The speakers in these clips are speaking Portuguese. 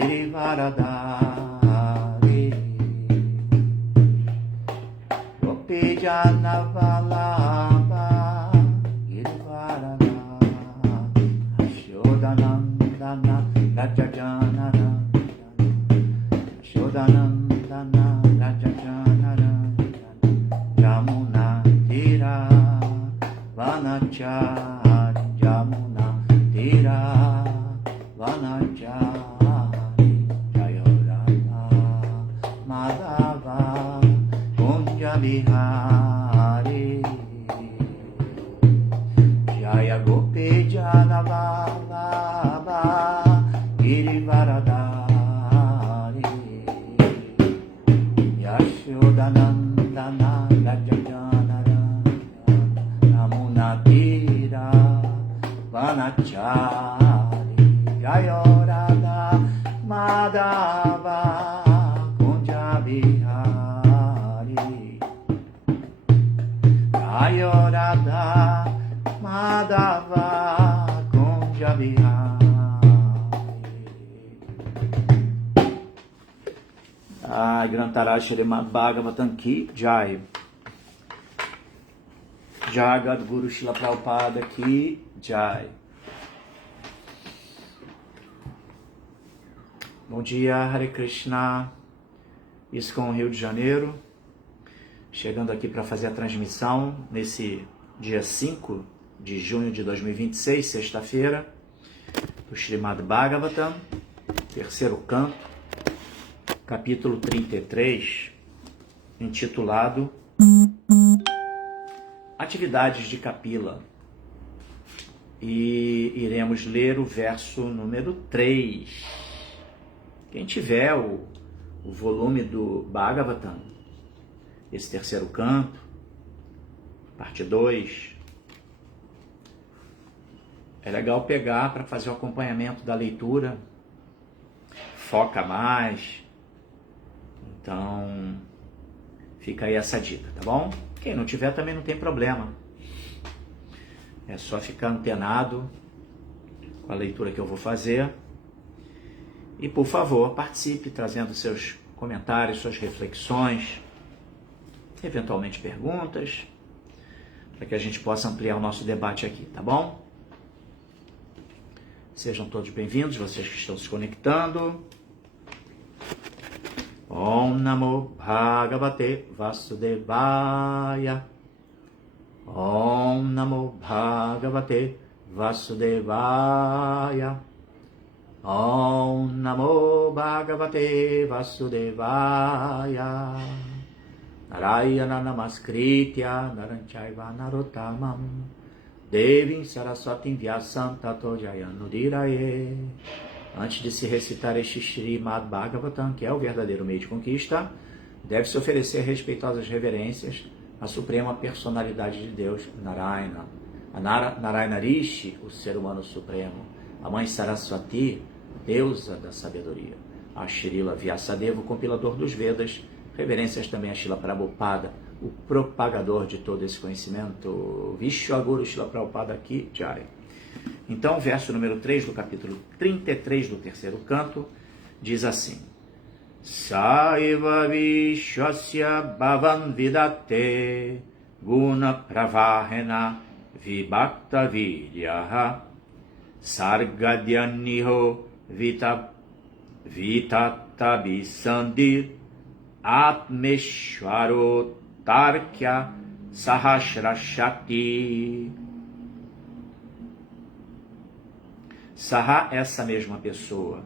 Girivaradari Gopijanavalabha Girivaradari Ashodanandana Rajajanara Ashodanandana Rajajanara Jamuna Tira Vanachari Jamuna Tira Vanachari Jayorada Madhava Kunja Vihari Jaya Gopi Janavalabha Girivaradari Yashodanandana Rajajanara Namunatira Vanachari Jayorada Madhava Kunja Vihari Jayorada Madhava Kunja Vihari. Grantaraj Srimad Bhagavatam Ki Jai. Jagat Guru Srila Prabhupada Ki Jai. Bom dia, Hare Krishna, ISKCON Rio de Janeiro, chegando aqui para fazer a transmissão nesse dia 5 de junho de 2026, sexta-feira, do Srimad Bhagavatam, terceiro canto, capítulo 33, intitulado Atividades de Kapila. E iremos ler o verso número 3. Quem tiver o volume do Bhagavatam, esse terceiro canto, parte 2, é legal pegar para fazer o acompanhamento da leitura, foca mais. Então, fica aí essa dica, tá bom? Quem não tiver também não tem problema. É só ficar antenado com a leitura que eu vou fazer. E, por favor, participe trazendo seus comentários, suas reflexões, eventualmente perguntas, para que a gente possa ampliar o nosso debate aqui, tá bom? Sejam todos bem-vindos, vocês que estão se conectando. Om Namo Bhagavate Vasudevaya. Om Namo Bhagavate Vasudevaya. Om Namo Bhagavate Vasudevaya. Narayana Namaskritya Naranchaiva Narottamam Devim Saraswatim Vyasam Tato Jayanudiraye. Antes de se recitar este Srimad Bhagavatam, que é o verdadeiro meio de conquista, deve-se oferecer respeitosas reverências à suprema personalidade de Deus, Narayana. A Narayana Rishi, o ser humano supremo. A mãe Saraswati, deusa da sabedoria. A Srila Vyasadeva, o compilador dos Vedas. Reverências também a Srila Prabhupada, o propagador de todo esse conhecimento. Vishwaguru Srila Prabhupada Ki Jai. Então, o verso número 3 do capítulo 33 do terceiro canto diz assim: Saiva Vishwasya Bhavan Vidate Guna Pravahena Vibhakta Vidyaha Sargadyaniho Vitatabhisandir Atmeshwaro Tarkya Sahasrashakti. Saha, essa mesma pessoa.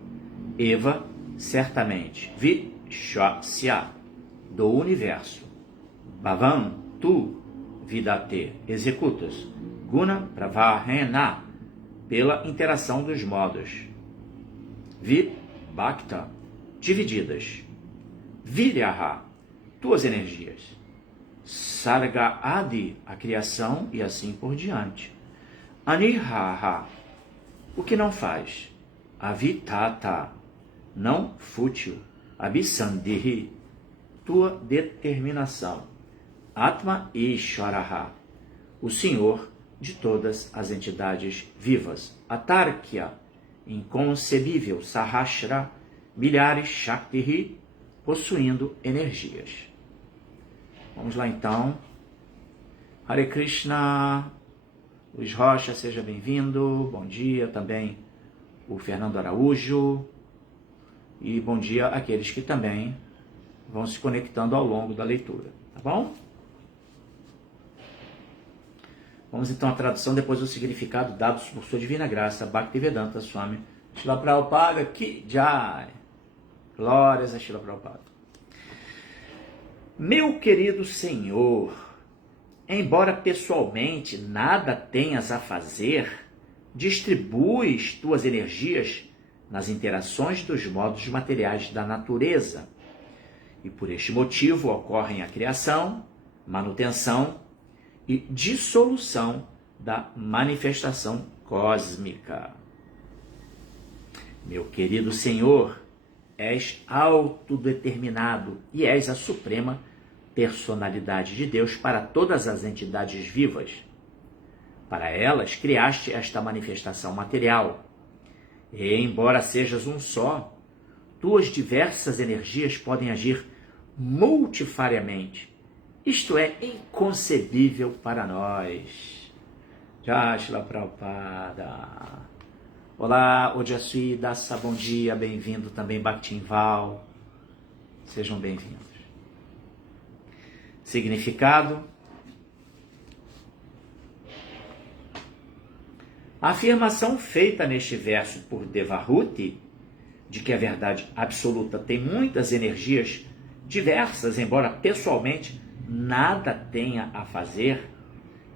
Eva, certamente. Vishwasya, do universo. Bhavan, tu. Vidate, executas. Guna pravahena, pela interação dos modos. Vibhakta, divididas. Viryaha, tuas energias. Sarga Adi, a criação e assim por diante. Anirhaha, o que não faz. Avitata, não fútil. Abhisandihi, tua determinação. Atma Ishvaraha, o Senhor de todas as entidades vivas. Atarkya, inconcebível. Sahasra, milhares Shakti, possuindo energias. Vamos lá então. Hare Krishna. Luiz Rocha, seja bem-vindo. Bom dia também o Fernando Araújo. E bom dia àqueles que também vão se conectando ao longo da leitura. Tá bom? Vamos então à tradução, depois o significado dados por sua divina graça, Bhaktivedanta Swami Srila Prabhupada Ki Jai. Glórias a Srila Prabhupada. Meu querido Senhor, embora pessoalmente nada tenhas a fazer, distribuis tuas energias nas interações dos modos materiais da natureza. E por este motivo ocorrem a criação, manutenção e dissolução da manifestação cósmica. Meu querido Senhor, és autodeterminado e és a suprema personalidade de Deus para todas as entidades vivas. Para elas criaste esta manifestação material. E, embora sejas um só, tuas diversas energias podem agir multifariamente. Isto é inconcebível para nós. Jai Shri Prabhupada. Olá, Ojasui Dasa, bom dia, bem-vindo também Bhaktinval. Sejam bem-vindos. Significado. A afirmação feita neste verso por Devahuti, de que a verdade absoluta tem muitas energias diversas, embora pessoalmente nada tenha a fazer,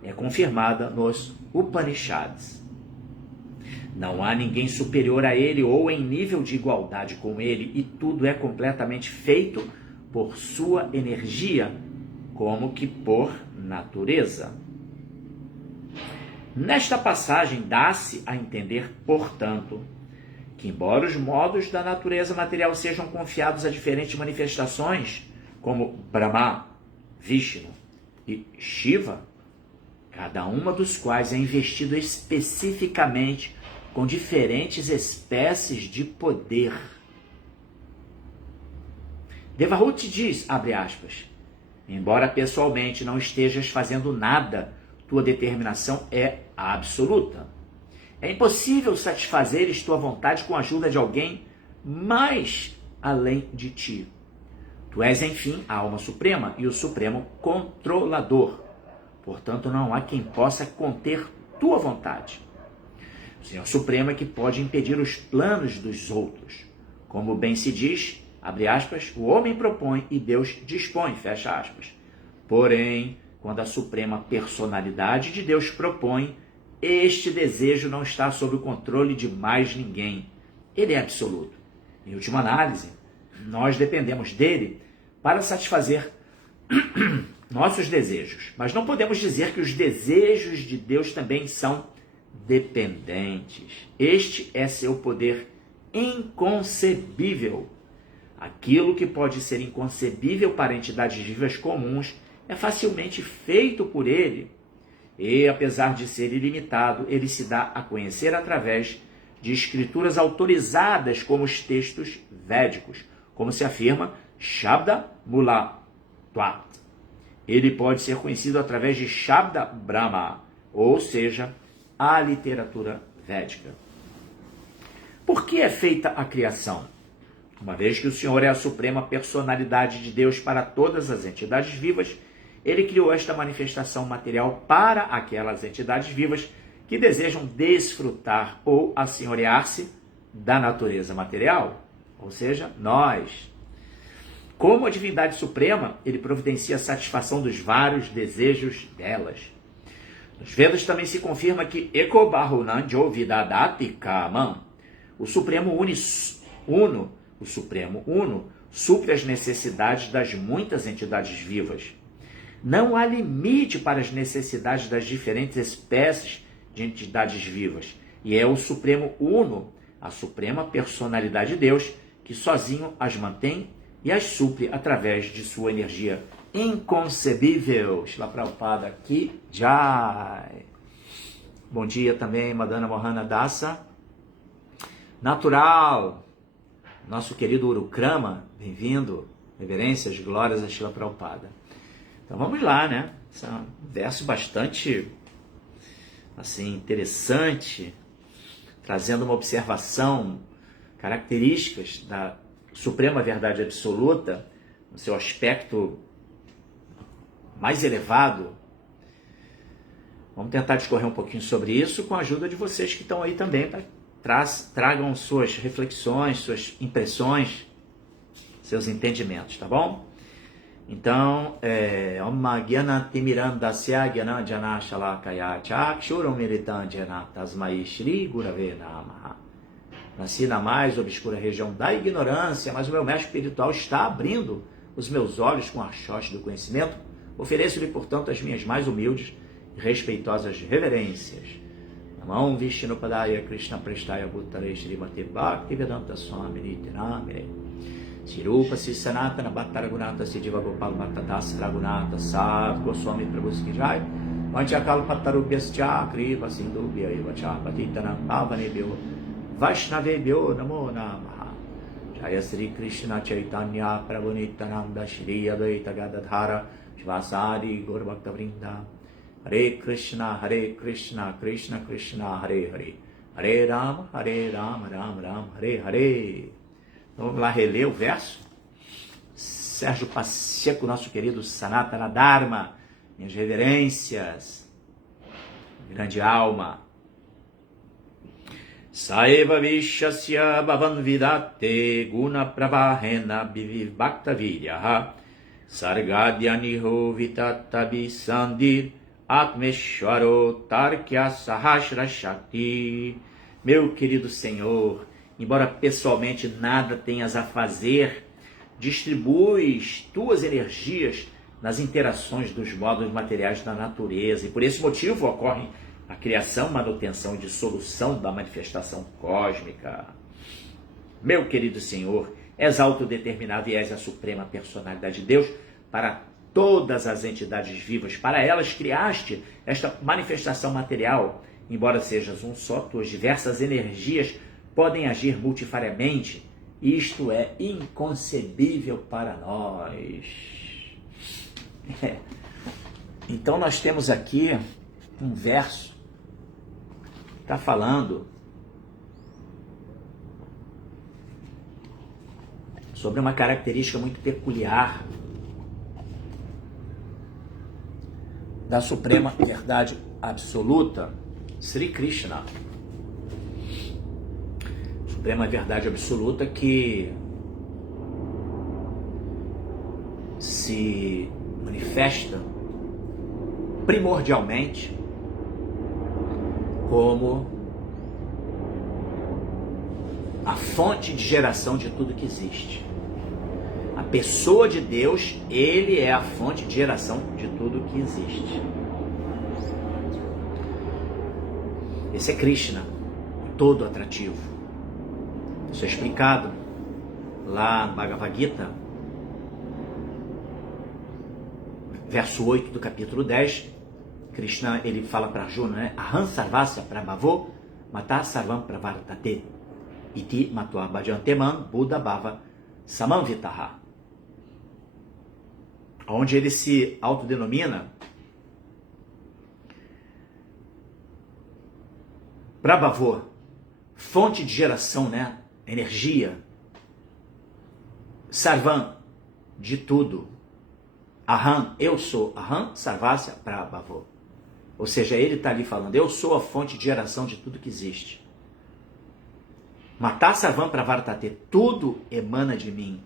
é confirmada nos Upanishads. Não há ninguém superior a ele ou em nível de igualdade com ele, e tudo é completamente feito por sua energia, como que por natureza. Nesta passagem dá-se a entender, portanto, que embora os modos da natureza material sejam confiados a diferentes manifestações, como Brahma, Vishnu e Shiva, cada uma dos quais é investido especificamente com diferentes espécies de poder. Devahuti diz, abre aspas, embora pessoalmente não estejas fazendo nada, tua determinação é absoluta. É impossível satisfazeres tua vontade com a ajuda de alguém mais além de ti. Tu és, enfim, a alma suprema e o supremo controlador. Portanto, não há quem possa conter tua vontade. O Senhor Supremo é que pode impedir os planos dos outros. Como bem se diz, abre aspas, o homem propõe e Deus dispõe, fecha aspas. Porém, quando a suprema personalidade de Deus propõe, este desejo não está sob o controle de mais ninguém. Ele é absoluto. Em última análise, nós dependemos dele para satisfazer nossos desejos. Mas não podemos dizer que os desejos de Deus também são dependentes. Este é seu poder inconcebível. Aquilo que pode ser inconcebível para entidades vivas comuns é facilmente feito por ele. E, apesar de ser ilimitado, ele se dá a conhecer através de escrituras autorizadas como os textos védicos, como se afirma Shabda Mulatvat. Ele pode ser conhecido através de Shabda Brahma, ou seja, a literatura védica. Por que é feita a criação? Uma vez que o Senhor é a suprema personalidade de Deus para todas as entidades vivas, ele criou esta manifestação material para aquelas entidades vivas que desejam desfrutar ou assenhorear-se da natureza material, ou seja, nós. Como a divindade suprema, ele providencia a satisfação dos vários desejos delas. Nos Vedas também se confirma que Eko Bahunan Jovidadati Kaman, o Supremo Uno, supre as necessidades das muitas entidades vivas. Não há limite para as necessidades das diferentes espécies de entidades vivas. E é o Supremo Uno, a suprema personalidade de Deus, que sozinho as mantém e as supre através de sua energia inconcebível. Shri Prabhupada Ki Jai. Bom dia também, Madana Mohana Dasa. Natural. nosso querido Urukrama, bem-vindo, reverências, glórias a Srila Prabhupada. Então vamos lá, né? Esse é um verso bastante, assim, interessante, trazendo uma observação, características da Suprema Verdade Absoluta, no seu aspecto mais elevado. Vamos tentar discorrer um pouquinho sobre isso com a ajuda de vocês que estão aí também, para tragam suas reflexões, suas impressões, seus entendimentos, tá bom? Então, Om Gyana Timirandasya Gyana Jana Shalakaya Chakshuram Miritan Jana Tasmai Shri Gurave Namaha. Nasci na mais obscura região da ignorância, mas o meu mestre espiritual está abrindo os meus olhos com a choche do conhecimento. Ofereço-lhe, portanto, as minhas mais humildes e respeitosas reverências. Namam Vishnu Padaya Krishna Prestaya Bhuttare Srimate Bhaktivedanta Swami Niti Namire Sirupa Sanatana Bhattara Gunata Sidiva Gopal Bhattadas Ragunata Sadhu Goswami Prabhu Skijai Vanchakal Pattarubhyascha Kriva Sindubhya Ivacha Patitanam Pavanebhyo Vaishnavebhyo Namo Namaha Jaya Sri Krishna Chaitanya Prabhu Nityananda Shri Advaita Gadadhara Shivasari Gaur Bhakta Vrinda Hare Krishna, Krishna Krishna, Hare Hare Hare Rama, Rama Rama, Hare Hare. Então vamos lá reler o verso. Sérgio Pacheco, nosso querido Sanatana Dharma, minhas reverências, grande alma. Saeva Vishasya Bhavan Vidate Guna Pravahena Biviv Bhakta Vidyaha Sargadyaniho Vitatabi Sandir Atmeshwaro Tarkya Sahasra Shakti. Meu querido Senhor, embora pessoalmente nada tenhas a fazer, distribuis tuas energias nas interações dos modos materiais da natureza, e por esse motivo ocorre a criação, manutenção e dissolução da manifestação cósmica. Meu querido Senhor, és autodeterminado e és a suprema personalidade de Deus para todas as entidades vivas. Para elas criaste esta manifestação material. Embora sejas um só, tuas diversas energias podem agir multifariamente. Isto é inconcebível para nós. Então nós temos aqui um verso que está falando sobre uma característica muito peculiar da Suprema Verdade Absoluta, Sri Krishna. Suprema Verdade Absoluta que se manifesta primordialmente como a fonte de geração de tudo que existe. A pessoa de Deus, ele é a fonte de geração de tudo que existe. Esse é Krishna, todo atrativo. Isso é explicado lá no Bhagavad Gita, verso 8 do capítulo 10. Krishna, ele fala para Arjuna, né? Aham sarvasya prabhavo mata sarvam pravartate iti matva bhajanteman buddha bhava samanvitaha. Onde ele se autodenomina Prabhavo, fonte de geração, né? Energia. Sarvam, de tudo. Aham, eu sou. Aham, sarvasya prabhavo. Ou seja, ele está ali falando, eu sou a fonte de geração de tudo que existe. Mata sarvam pravartate, tudo emana de mim.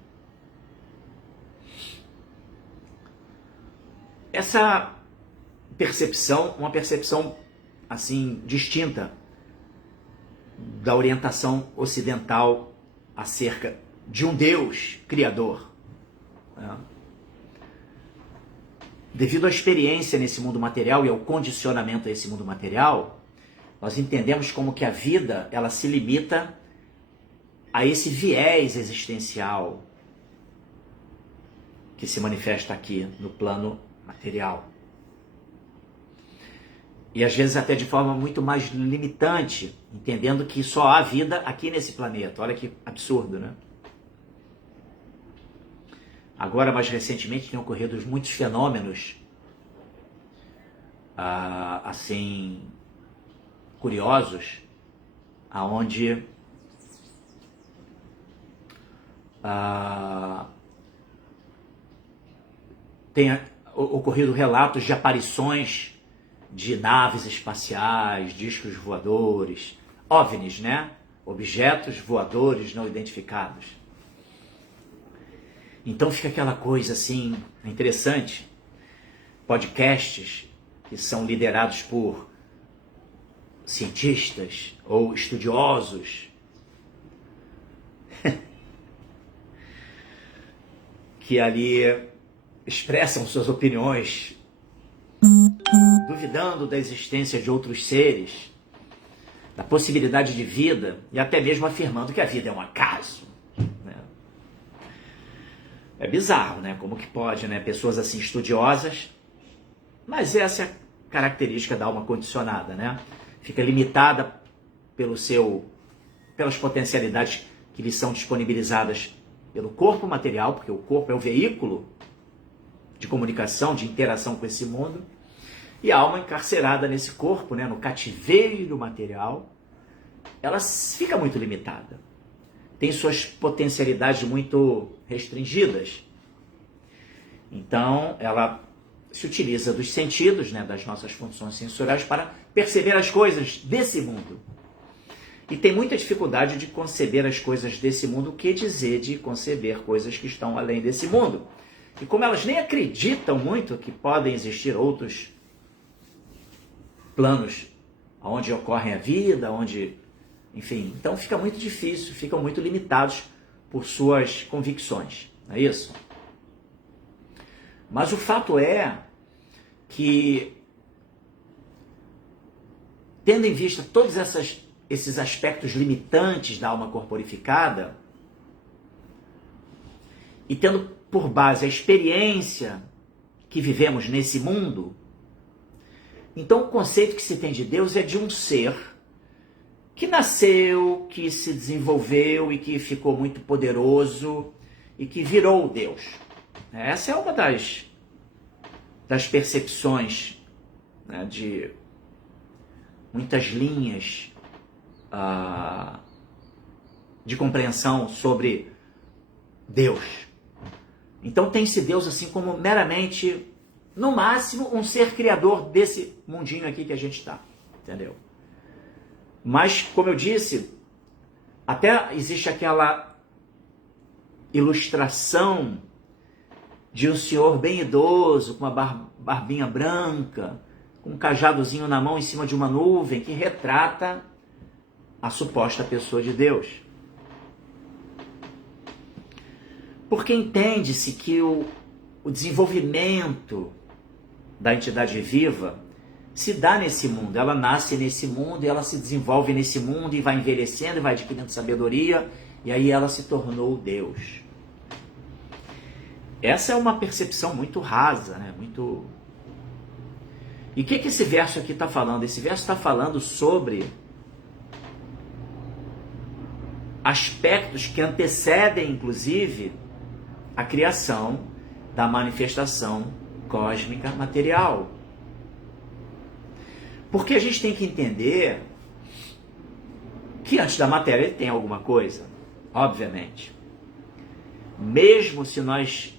Essa percepção, uma percepção assim distinta da orientação ocidental acerca de um Deus criador, né? Devido à experiência nesse mundo material e ao condicionamento a esse mundo material, nós entendemos como que a vida ela se limita a esse viés existencial que se manifesta aqui no plano material. E às vezes até de forma muito mais limitante, entendendo que só há vida aqui nesse planeta. Olha que absurdo, né? Agora, mais recentemente, tem ocorrido muitos fenômenos, assim, curiosos, aonde tem ocorrido relatos de aparições de naves espaciais, discos voadores, OVNIs, né? Objetos voadores não identificados. Então fica aquela coisa assim, interessante, podcasts que são liderados por cientistas ou estudiosos que ali expressam suas opiniões, duvidando da existência de outros seres, da possibilidade de vida e até mesmo afirmando que a vida é um acaso. Né? É bizarro, né? Como que pode, né? Pessoas assim estudiosas, mas essa é a característica da alma condicionada, né? Fica limitada pelas potencialidades que lhe são disponibilizadas pelo corpo material, porque o corpo é o veículo de comunicação, de interação com esse mundo, e a alma encarcerada nesse corpo, né, no cativeiro material, ela fica muito limitada. Tem suas potencialidades muito restringidas. Então, ela se utiliza dos sentidos, né, das nossas funções sensoriais, para perceber as coisas desse mundo. E tem muita dificuldade de conceber as coisas desse mundo, o que dizer de conceber coisas que estão além desse mundo. E como elas nem acreditam muito que podem existir outros planos onde ocorre a vida, enfim, então fica muito difícil, ficam muito limitados por suas convicções, não é isso? Mas o fato é que, tendo em vista todos esses aspectos limitantes da alma corporificada, e tendo por base a experiência que vivemos nesse mundo, então o conceito que se tem de Deus é de um ser que nasceu, que se desenvolveu e que ficou muito poderoso e que virou Deus. Essa é uma das percepções, né, de muitas linhas de compreensão sobre Deus. Então tem-se Deus assim como meramente, no máximo, um ser criador desse mundinho aqui que a gente está, entendeu? Mas, como eu disse, até existe aquela ilustração de um senhor bem idoso, com uma barbinha branca, com um cajadozinho na mão em cima de uma nuvem, que retrata a suposta pessoa de Deus. Porque entende-se que o desenvolvimento da entidade viva se dá nesse mundo. Ela nasce nesse mundo e ela se desenvolve nesse mundo e vai envelhecendo e vai adquirindo sabedoria, e aí ela se tornou Deus. Essa é uma percepção muito rasa, né? Muito... E o que esse verso aqui está falando? Esse verso está falando sobre aspectos que antecedem, inclusive, a criação da manifestação cósmica material. Porque a gente tem que entender que antes da matéria tem alguma coisa, obviamente. Mesmo se nós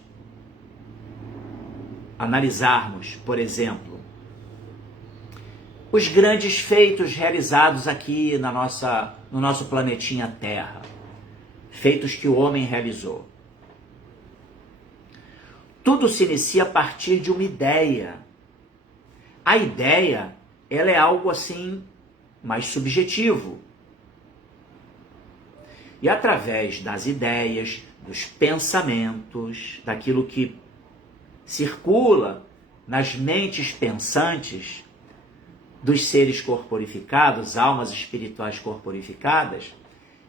analisarmos, por exemplo, os grandes feitos realizados aqui no nosso planetinha Terra, feitos que o homem realizou. Tudo se inicia a partir de uma ideia. A ideia, ela é algo assim mais subjetivo. E através das ideias, dos pensamentos, daquilo que circula nas mentes pensantes dos seres corporificados, almas espirituais corporificadas,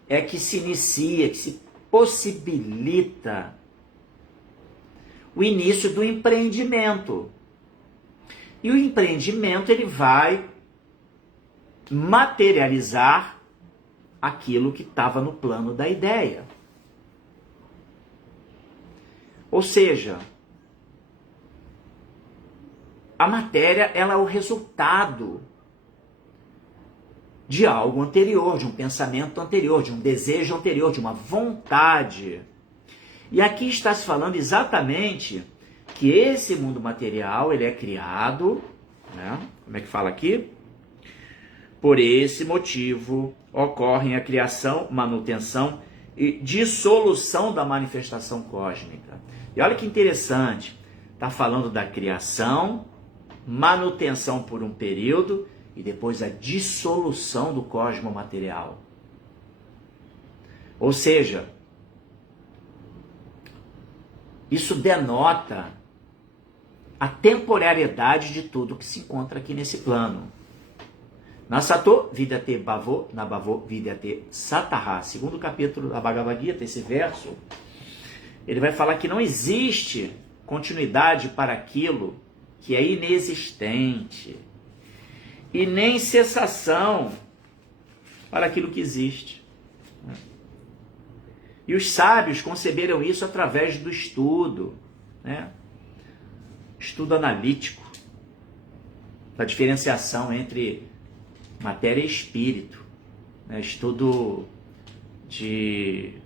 é que se inicia, que se possibilita o início do empreendimento. E o empreendimento, ele vai materializar aquilo que estava no plano da ideia. Ou seja, a matéria ela é o resultado de algo anterior, de um pensamento anterior, de um desejo anterior, de uma vontade. E aqui está se falando exatamente que esse mundo material ele é criado, né? Como é que fala aqui? Por esse motivo ocorrem a criação, manutenção e dissolução da manifestação cósmica. E olha que interessante, está falando da criação, manutenção por um período e depois a dissolução do cosmo material. Ou seja, isso denota a temporariedade de tudo que se encontra aqui nesse plano. Nasato vidyate bhavo, nabhavo vidyate sataha. Segundo capítulo da Bhagavad Gita, esse verso, ele vai falar que não existe continuidade para aquilo que é inexistente e nem cessação para aquilo que existe. E os sábios conceberam isso através do estudo, né? Estudo analítico, da diferenciação entre matéria e espírito, né? Estudo de...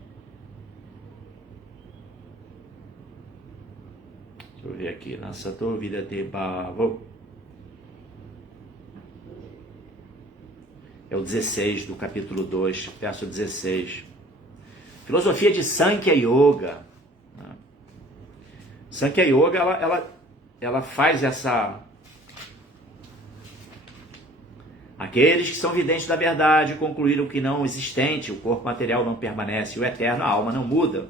Deixa eu ver aqui, Nasato vidyate bhavo. É o 16 do capítulo 2, verso 16. Filosofia de Sankhya Yoga. Sankhya Yoga, ela faz essa... Aqueles que são videntes da verdade concluíram que não existente, o corpo material não permanece, o eterno, a alma não muda.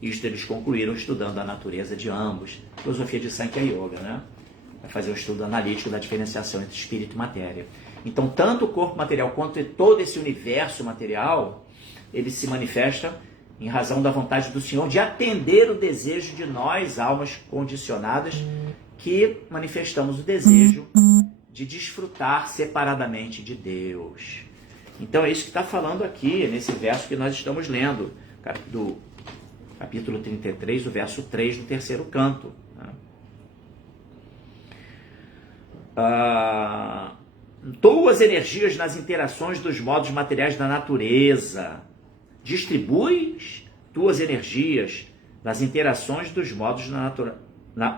Isto eles concluíram estudando a natureza de ambos. Filosofia de Sankhya Yoga, né? Vai fazer um estudo analítico da diferenciação entre espírito e matéria. Então, tanto o corpo material quanto todo esse universo material, ele se manifesta em razão da vontade do Senhor de atender o desejo de nós, almas condicionadas, que manifestamos o desejo de desfrutar separadamente de Deus. Então é isso que está falando aqui, nesse verso que nós estamos lendo, do capítulo 33, o verso 3 do terceiro canto. Tuas energias nas interações dos modos materiais da natureza. Distribuis tuas energias nas interações dos modos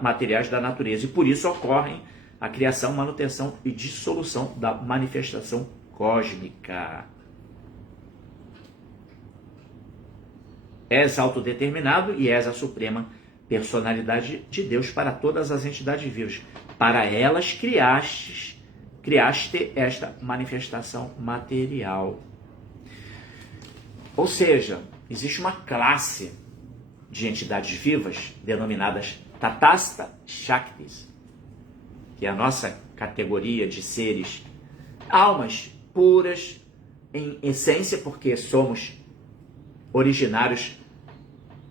materiais da natureza. E por isso ocorrem a criação, manutenção e dissolução da manifestação cósmica. És autodeterminado e és a suprema personalidade de Deus para todas as entidades vivas. Para elas criaste esta manifestação material. Ou seja, existe uma classe de entidades vivas denominadas Tatastha Shaktis, que é a nossa categoria de seres, almas puras em essência, porque somos originários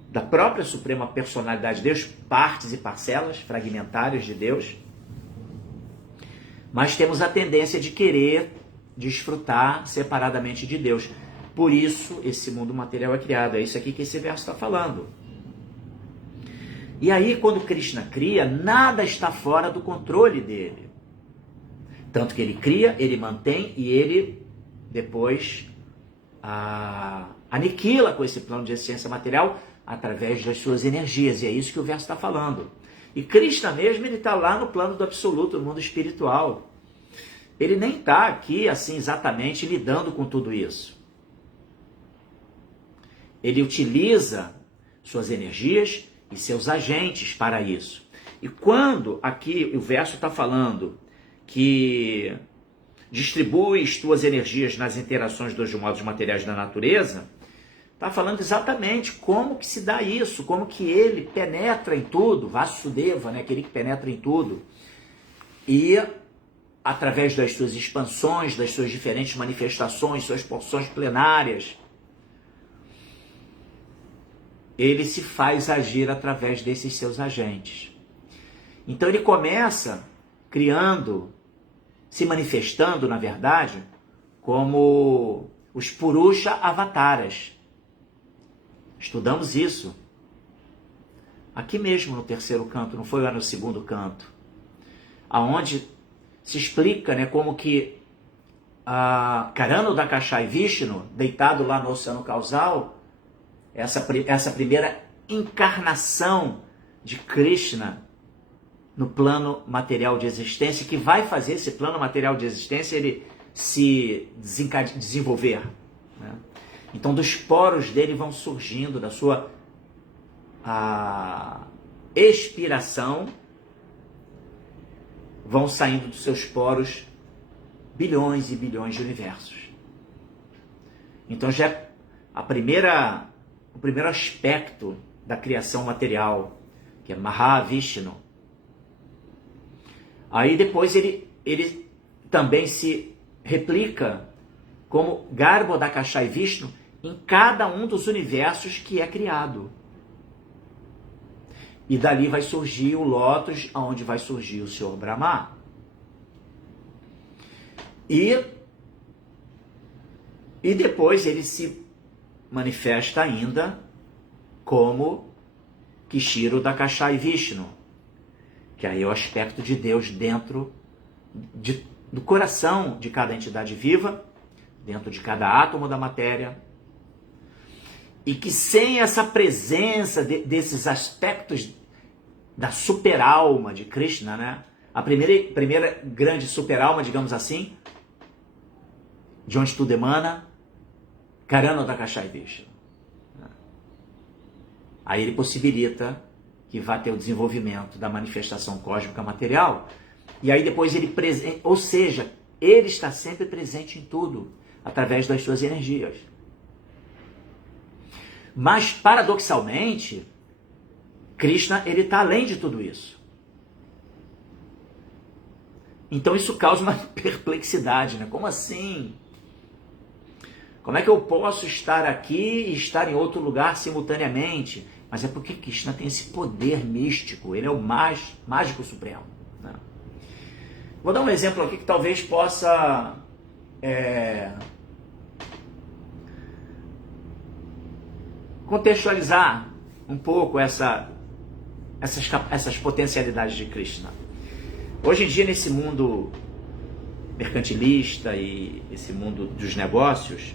da própria Suprema Personalidade de Deus, partes e parcelas fragmentárias de Deus, mas temos a tendência de querer desfrutar separadamente de Deus. Por isso, esse mundo material é criado. É isso aqui que esse verso está falando. E aí, quando Krishna cria, nada está fora do controle dele. Tanto que ele cria, ele mantém e ele depois aniquila com esse plano de essência material através das suas energias. E é isso que o verso está falando. E Krishna mesmo, ele está lá no plano do absoluto, no mundo espiritual. Ele nem está aqui, assim, exatamente lidando com tudo isso. Ele utiliza suas energias e seus agentes para isso. E quando aqui o verso está falando que distribuis tuas energias nas interações dos modos materiais da natureza, está falando exatamente como que se dá isso, como que ele penetra em tudo, Vasudeva, né, aquele que penetra em tudo, e através das suas expansões, das suas diferentes manifestações, suas porções plenárias, ele se faz agir através desses seus agentes. Então ele começa criando, se manifestando, na verdade, como os Purusha Avataras. Estudamos isso aqui mesmo no terceiro canto, não foi lá no segundo canto, aonde se explica, né, como que Karanodakashayi Vishnu, deitado lá no oceano causal, essa primeira encarnação de Krishna no plano material de existência, que vai fazer esse plano material de existência ele se desenvolver, né? Então, dos poros dele vão surgindo, da sua expiração, vão saindo dos seus poros bilhões e bilhões de universos. Então, já é o primeiro aspecto da criação material, que é Mahavishnu. Aí depois ele também se replica como Garbhodakashayi Vishnu em cada um dos universos que é criado. E dali vai surgir o Lótus, onde vai surgir o Senhor Brahma. E depois ele se manifesta ainda como Kshirodakashayi Vishnu, que aí é o aspecto de Deus dentro do coração de cada entidade viva, dentro de cada átomo da matéria, e que sem essa presença desses aspectos da super-alma de Krishna, né? A primeira grande super-alma, digamos assim, de onde tudo emana, Karanodakashayi Vishnu. Aí ele possibilita que vá ter o desenvolvimento da manifestação cósmica material, e aí depois ou seja, ele está sempre presente em tudo, através das suas energias. Mas, paradoxalmente, Krishna, ele está além de tudo isso. Então isso causa uma perplexidade, né? Como assim? Como é que eu posso estar aqui e estar em outro lugar simultaneamente? Mas é porque Krishna tem esse poder místico, ele é o mágico supremo, né? Vou dar um exemplo aqui que talvez possa contextualizar um pouco essas potencialidades de Krishna. Hoje em dia, nesse mundo mercantilista e esse mundo dos negócios,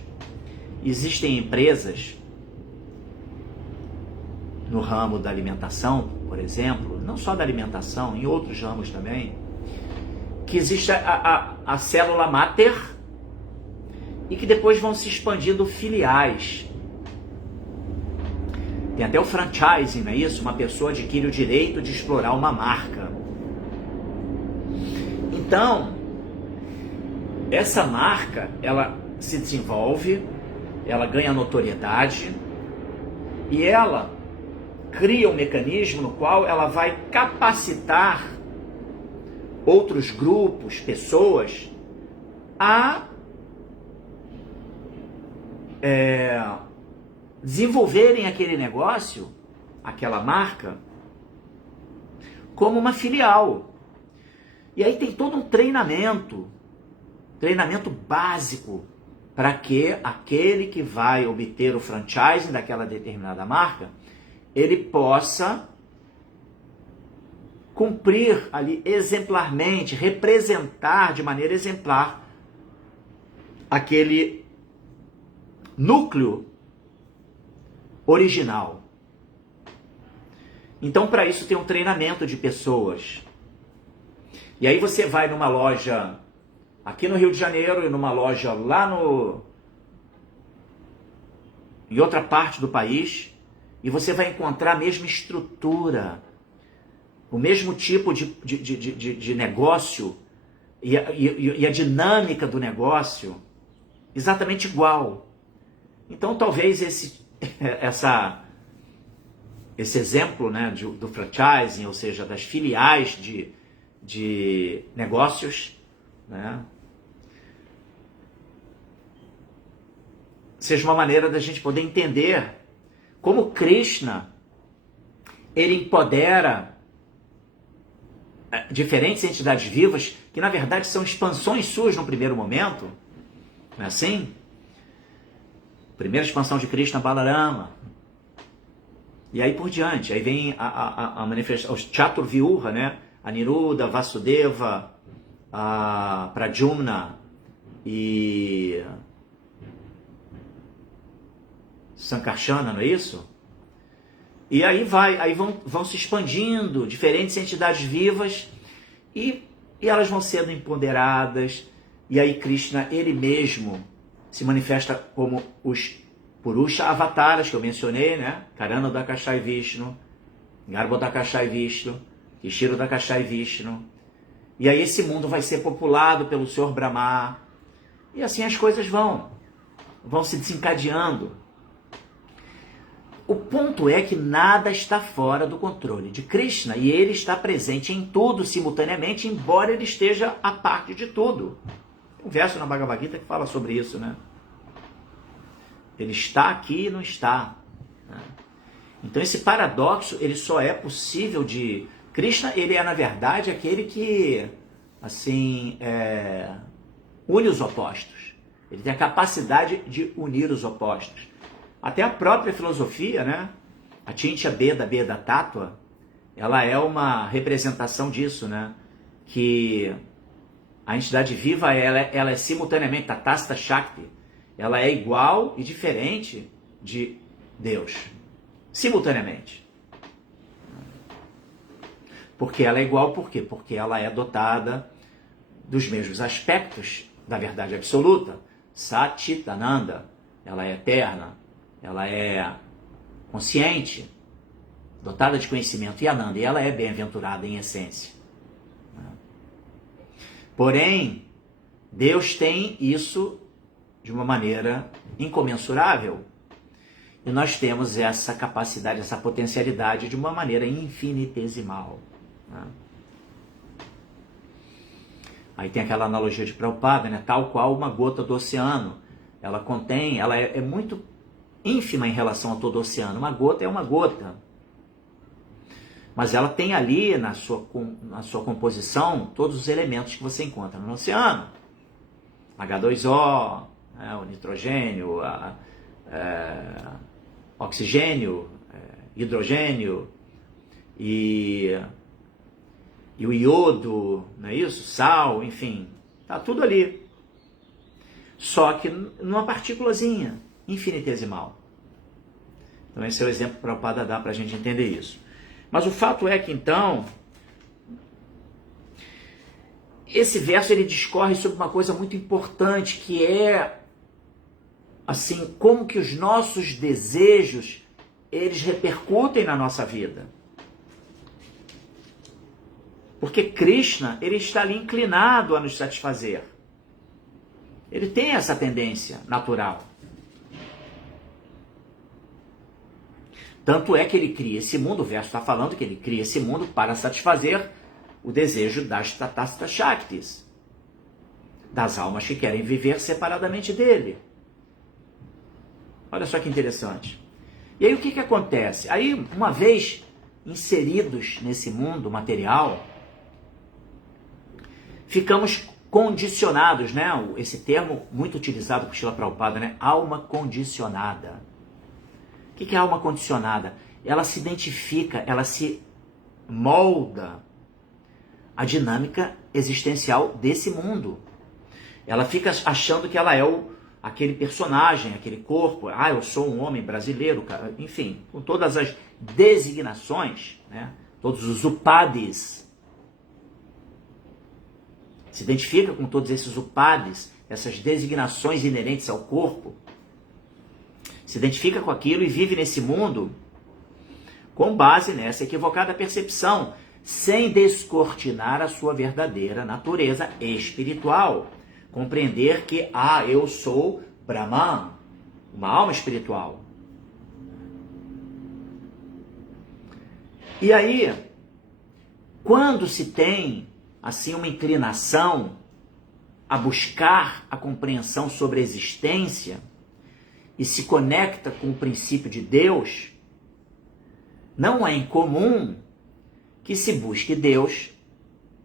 existem empresas no ramo da alimentação, por exemplo, não só da alimentação, em outros ramos também, que existe a célula máter e que depois vão se expandindo filiais. Tem até o franchising, não é isso? Uma pessoa adquire o direito de explorar uma marca. Então, essa marca, ela se desenvolve, ela ganha notoriedade e ela cria um mecanismo no qual ela vai capacitar outros grupos, pessoas, a desenvolverem aquele negócio, aquela marca, como uma filial. E aí tem todo um treinamento básico, para que aquele que vai obter o franchising daquela determinada marca, ele possa cumprir ali exemplarmente, representar de maneira exemplar aquele núcleo original. Então, para isso tem um treinamento de pessoas. E aí você vai numa loja aqui no Rio de Janeiro e numa loja lá em outra parte do país, e você vai encontrar a mesma estrutura, o mesmo tipo de negócio e a dinâmica do negócio exatamente igual. Então, talvez esse exemplo, né, do franchising, ou seja, das filiais de negócios, né, seja uma maneira da gente poder entender como Krishna, ele empodera diferentes entidades vivas, que na verdade são expansões suas no primeiro momento, não é assim? Primeira expansão de Krishna, Balarama. E aí por diante, aí vem a manifestação, os Chaturvyuha, né? Aniruddha, Vasudeva, Pradyumna e Sankarsana, não é isso? E aí vão se expandindo diferentes entidades vivas e elas vão sendo empoderadas. E aí Krishna, ele mesmo, se manifesta como os Purusha Avataras, que eu mencionei, né? Karana Dakashai Vishnu, Garbo Dakashai Vishnu, Kishiro Dakashai Vishnu. E aí esse mundo vai ser populado pelo Senhor Brahma. E assim as coisas vão se desencadeando. O ponto é que nada está fora do controle de Krishna e ele está presente em tudo simultaneamente, embora ele esteja a parte de tudo. Tem um verso na Bhagavad Gita que fala sobre isso, né? Ele está aqui e não está. Né? Então esse paradoxo, ele só é possível de... Krishna, ele é na verdade aquele que, assim, une os opostos. Ele tem a capacidade de unir os opostos. Até a própria filosofia, né? A Achintya Bheda Tattva, ela é uma representação disso, né? Que a entidade viva, ela é simultaneamente Tatastha Shakti. Ela é igual e diferente de Deus, simultaneamente. Porque ela é igual, por quê? Porque ela é dotada dos mesmos aspectos da verdade absoluta. Satchitananda, ela é eterna, ela é consciente, dotada de conhecimento, e Ananda, e ela é bem-aventurada em essência. Porém, Deus tem isso de uma maneira incomensurável. E nós temos essa capacidade, essa potencialidade de uma maneira infinitesimal. Né? Aí tem aquela analogia de Prabhupada, né? Tal qual uma gota do oceano. Ela é muito ínfima em relação a todo o oceano. Uma gota é uma gota. Mas ela tem ali na sua composição todos os elementos que você encontra no oceano. H2O, o nitrogênio, oxigênio, hidrogênio e o iodo, não é isso? Sal, enfim, tá tudo ali. Só que numa partículazinha infinitesimal. Então esse é o exemplo que o Prabhupada dá para a gente entender isso. Mas o fato é que então esse verso ele discorre sobre uma coisa muito importante, que é assim, como que os nossos desejos eles repercutem na nossa vida. Porque Krishna, ele está ali inclinado a nos satisfazer. Ele tem essa tendência natural. Tanto é que ele cria esse mundo, o verso está falando que ele cria esse mundo para satisfazer o desejo das Tatastha Shaktis, das almas que querem viver separadamente dele. Olha só que interessante. E aí o que acontece? Aí, uma vez inseridos nesse mundo material, ficamos condicionados, né? Esse termo muito utilizado por Srila Prabhupada, né? Alma condicionada. O que é alma condicionada? Ela se identifica, ela se molda a dinâmica existencial desse mundo. Ela fica achando que ela é aquele personagem, aquele corpo. Eu sou um homem brasileiro, cara. Enfim, com todas as designações, né? Todos os upadis. Se identifica com todos esses upadis, essas designações inerentes ao corpo. Se identifica com aquilo e vive nesse mundo com base nessa equivocada percepção, sem descortinar a sua verdadeira natureza espiritual. Compreender que, eu sou Brahman, uma alma espiritual. E aí, quando se tem, assim, uma inclinação a buscar a compreensão sobre a existência e se conecta com o princípio de Deus, não é incomum que se busque Deus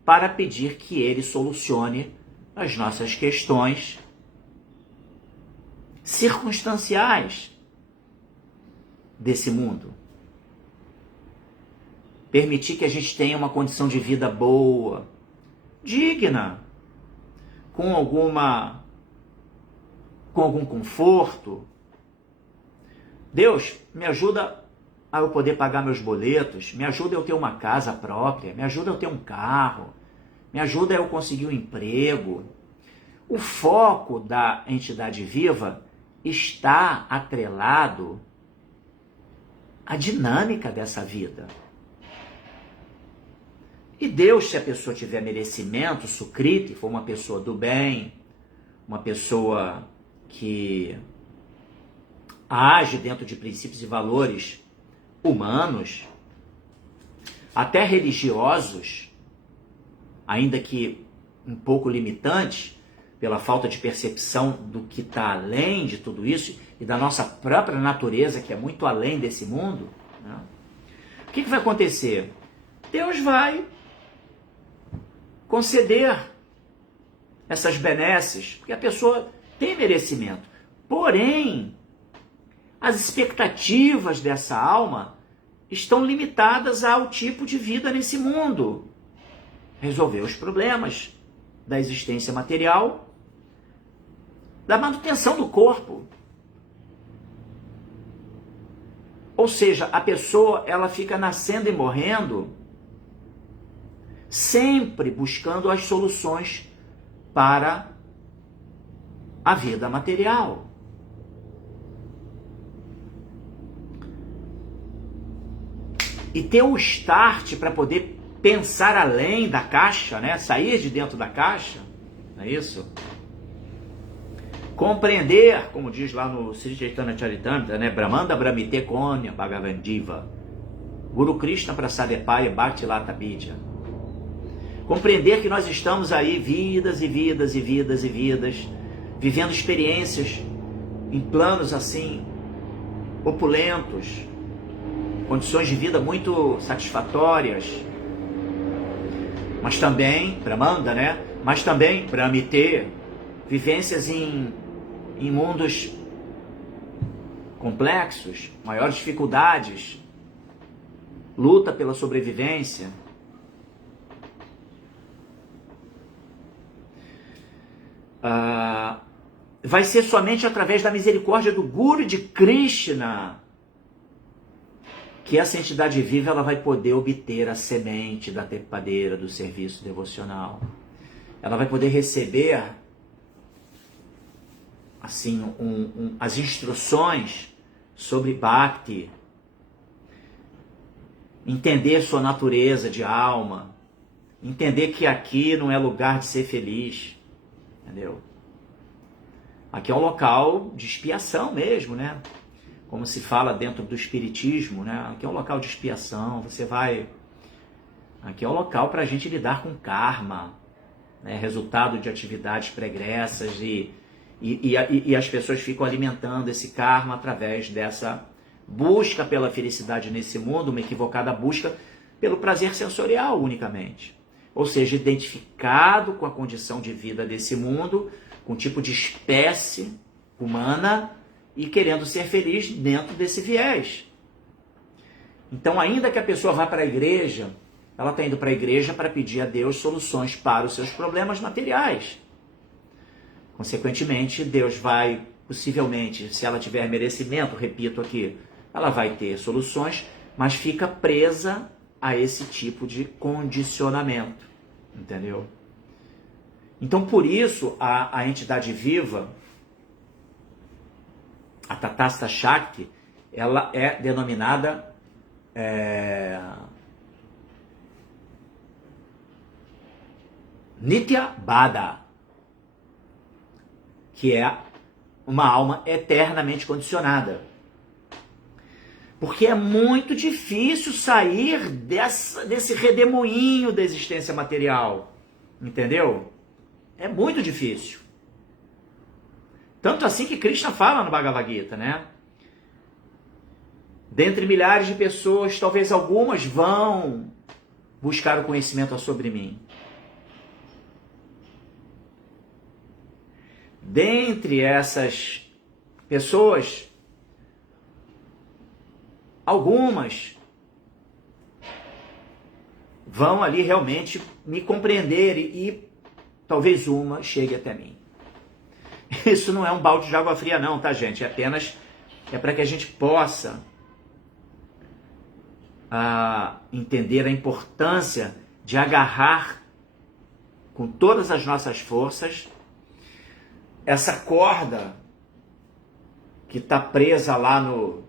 para pedir que Ele solucione as nossas questões circunstanciais desse mundo. permitir que a gente tenha uma condição de vida boa, digna, com algum conforto. Deus, me ajuda a eu poder pagar meus boletos, me ajuda a eu ter uma casa própria, me ajuda a eu ter um carro, me ajuda a eu conseguir um emprego. O foco da entidade viva está atrelado à dinâmica dessa vida. E Deus, se a pessoa tiver merecimento, sukriti, for uma pessoa do bem, uma pessoa que age dentro de princípios e valores humanos, até religiosos, ainda que um pouco limitantes, pela falta de percepção do que está além de tudo isso e da nossa própria natureza, que é muito além desse mundo, né? O que vai acontecer? Deus vai conceder essas benesses, porque a pessoa tem merecimento. Porém, as expectativas dessa alma estão limitadas ao tipo de vida nesse mundo. Resolver os problemas da existência material, da manutenção do corpo. Ou seja, a pessoa ela fica nascendo e morrendo, sempre buscando as soluções para a vida material. E ter o start para poder pensar além da caixa, né? Sair de dentro da caixa, não é isso? Compreender, como diz lá no Sri Chaitanya Charitamrita, né? Brahmanda Brahmite Konya Bhagavandiva, Guru Krishna Prasadepaya Bhakti Lata Bija. Compreender que nós estamos aí vidas e vidas e vidas e vidas, vivendo experiências em planos assim, opulentos, condições de vida muito satisfatórias, mas também, Brahmanda, né? Mas também, Brahmite, vivências em mundos complexos, maiores dificuldades, luta pela sobrevivência. Vai ser somente através da misericórdia do Guru de Krishna que essa entidade viva ela vai poder obter a semente da trepadeira do serviço devocional. Ela vai poder receber assim as instruções sobre Bhakti, entender sua natureza de alma, entender que aqui não é lugar de ser feliz, entendeu? Aqui é um local de expiação mesmo, né? Como se fala dentro do espiritismo, né? Aqui é um local de expiação, aqui é um local para a gente lidar com karma, né? Resultado de atividades pregressas e as pessoas ficam alimentando esse karma através dessa busca pela felicidade nesse mundo, uma equivocada busca pelo prazer sensorial unicamente. Ou seja, identificado com a condição de vida desse mundo, com o tipo de espécie humana e querendo ser feliz dentro desse viés. Então, ainda que a pessoa vá para a igreja, ela está indo para a igreja para pedir a Deus soluções para os seus problemas materiais. Consequentemente, Deus vai, possivelmente, se ela tiver merecimento, repito aqui, ela vai ter soluções, mas fica presa a esse tipo de condicionamento, entendeu? Então, por isso, a entidade viva, a Tatastha Shakti, ela é denominada Nitya Bada, que é uma alma eternamente condicionada. Porque é muito difícil sair desse redemoinho da existência material. Entendeu? É muito difícil. Tanto assim que Krishna fala no Bhagavad Gita, né? Dentre milhares de pessoas, talvez algumas vão buscar o conhecimento sobre mim. Dentre essas pessoas, algumas vão ali realmente me compreender e talvez uma chegue até mim. Isso não é um balde de água fria não, tá, gente? É para que a gente possa entender a importância de agarrar com todas as nossas forças essa corda que está presa lá no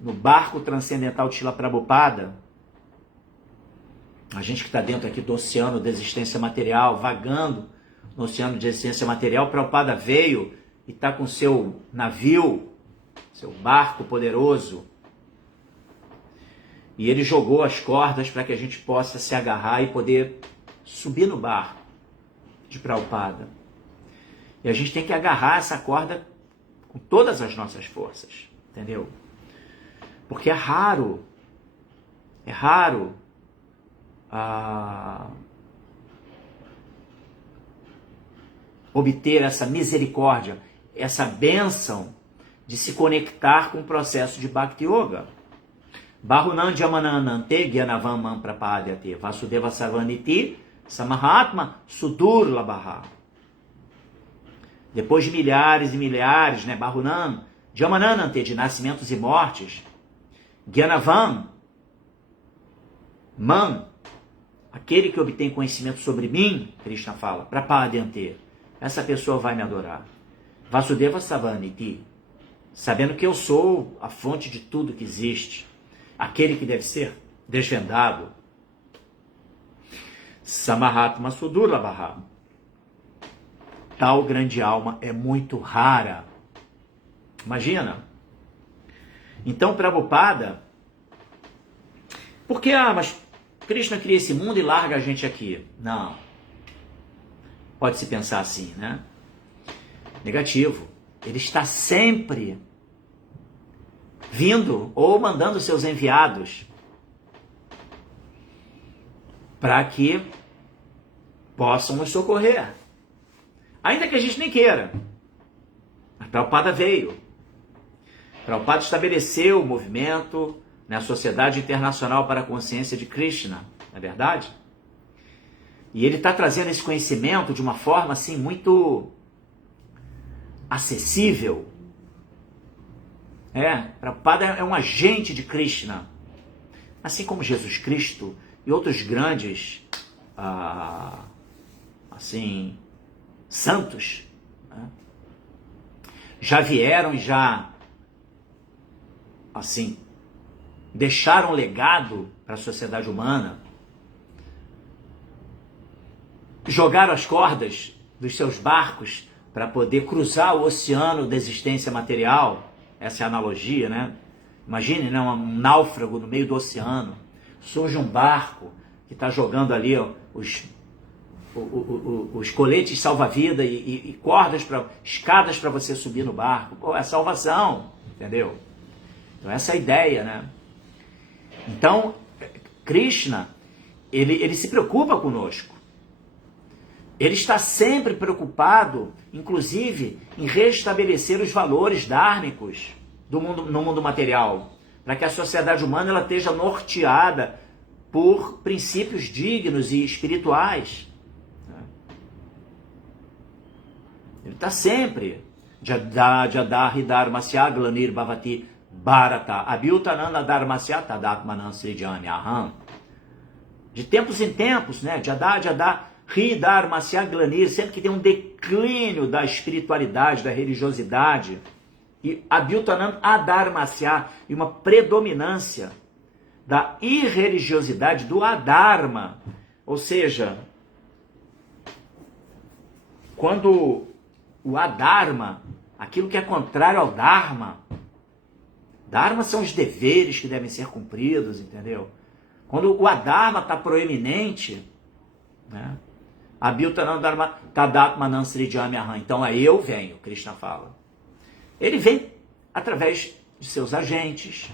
barco transcendental de Śrīla Prabhupada. A gente que está dentro aqui do oceano da existência material, vagando no oceano de existência material, Prabhupada veio e está com seu navio, seu barco poderoso, e ele jogou as cordas para que a gente possa se agarrar e poder subir no barco de Prabhupada. E a gente tem que agarrar essa corda com todas as nossas forças, entendeu? Porque é raro obter essa misericórdia, essa bênção de se conectar com o processo de Bhakti Yoga. Bahunam Jamananante Gyanavam Man Prapadyate Vasudeva Sarvaniti Samahatma Sudur Labaha. Depois de milhares e milhares, né, Bahunam Jamananante, de nascimentos e mortes, Gyanavam Man, aquele que obtém conhecimento sobre mim, Krishna fala, Prapadyante, essa pessoa vai me adorar. Vasudeva Sarvaniti, sabendo que eu sou a fonte de tudo que existe, aquele que deve ser desvendado. Samahatma Sudurlabha. Tal grande alma é muito rara. Imagina. Então, Prabhupada, porque, mas Krishna cria esse mundo e larga a gente aqui. Não. Pode-se pensar assim, né? Negativo. Ele está sempre vindo ou mandando seus enviados para que possam nos socorrer. Ainda que a gente nem queira. Mas Prabhupada veio. Prabhupada estabeleceu o movimento, né, a Sociedade Internacional para a Consciência de Krishna, não é verdade? E ele está trazendo esse conhecimento de uma forma assim muito acessível. Prabhupada é um agente de Krishna, assim como Jesus Cristo e outros grandes assim, santos, né, já vieram e já assim deixaram legado para a sociedade humana, jogaram as cordas dos seus barcos para poder cruzar o oceano da existência material. Essa é a analogia, né? Imagine, né, um náufrago no meio do oceano. Surge um barco que está jogando ali os coletes salva-vida e cordas, escadas para você subir no barco. Pô, é salvação, entendeu? Então essa é a ideia, né? Então, Krishna, ele se preocupa conosco. Ele está sempre preocupado, inclusive, em restabelecer os valores dhármicos no mundo material, para que a sociedade humana ela esteja norteada por princípios dignos e espirituais. Ele está sempre Jadar Dharmasya Glanir Bhavati Bharata Abhyutananda Dharmasya Tadatmanan Srijani Aham. De tempos em tempos, né? Jadar Dharmasya Glanir, sempre que tem um declínio da espiritualidade, da religiosidade, e Abhyutananda Adharmasya, e uma predominância da irreligiosidade, do adharma. Ou seja, quando o adharma, aquilo que é contrário ao dharma, dharma são os deveres que devem ser cumpridos, entendeu? Quando o adharma está proeminente, né? Então aí eu venho, Krishna fala. Ele vem através de seus agentes.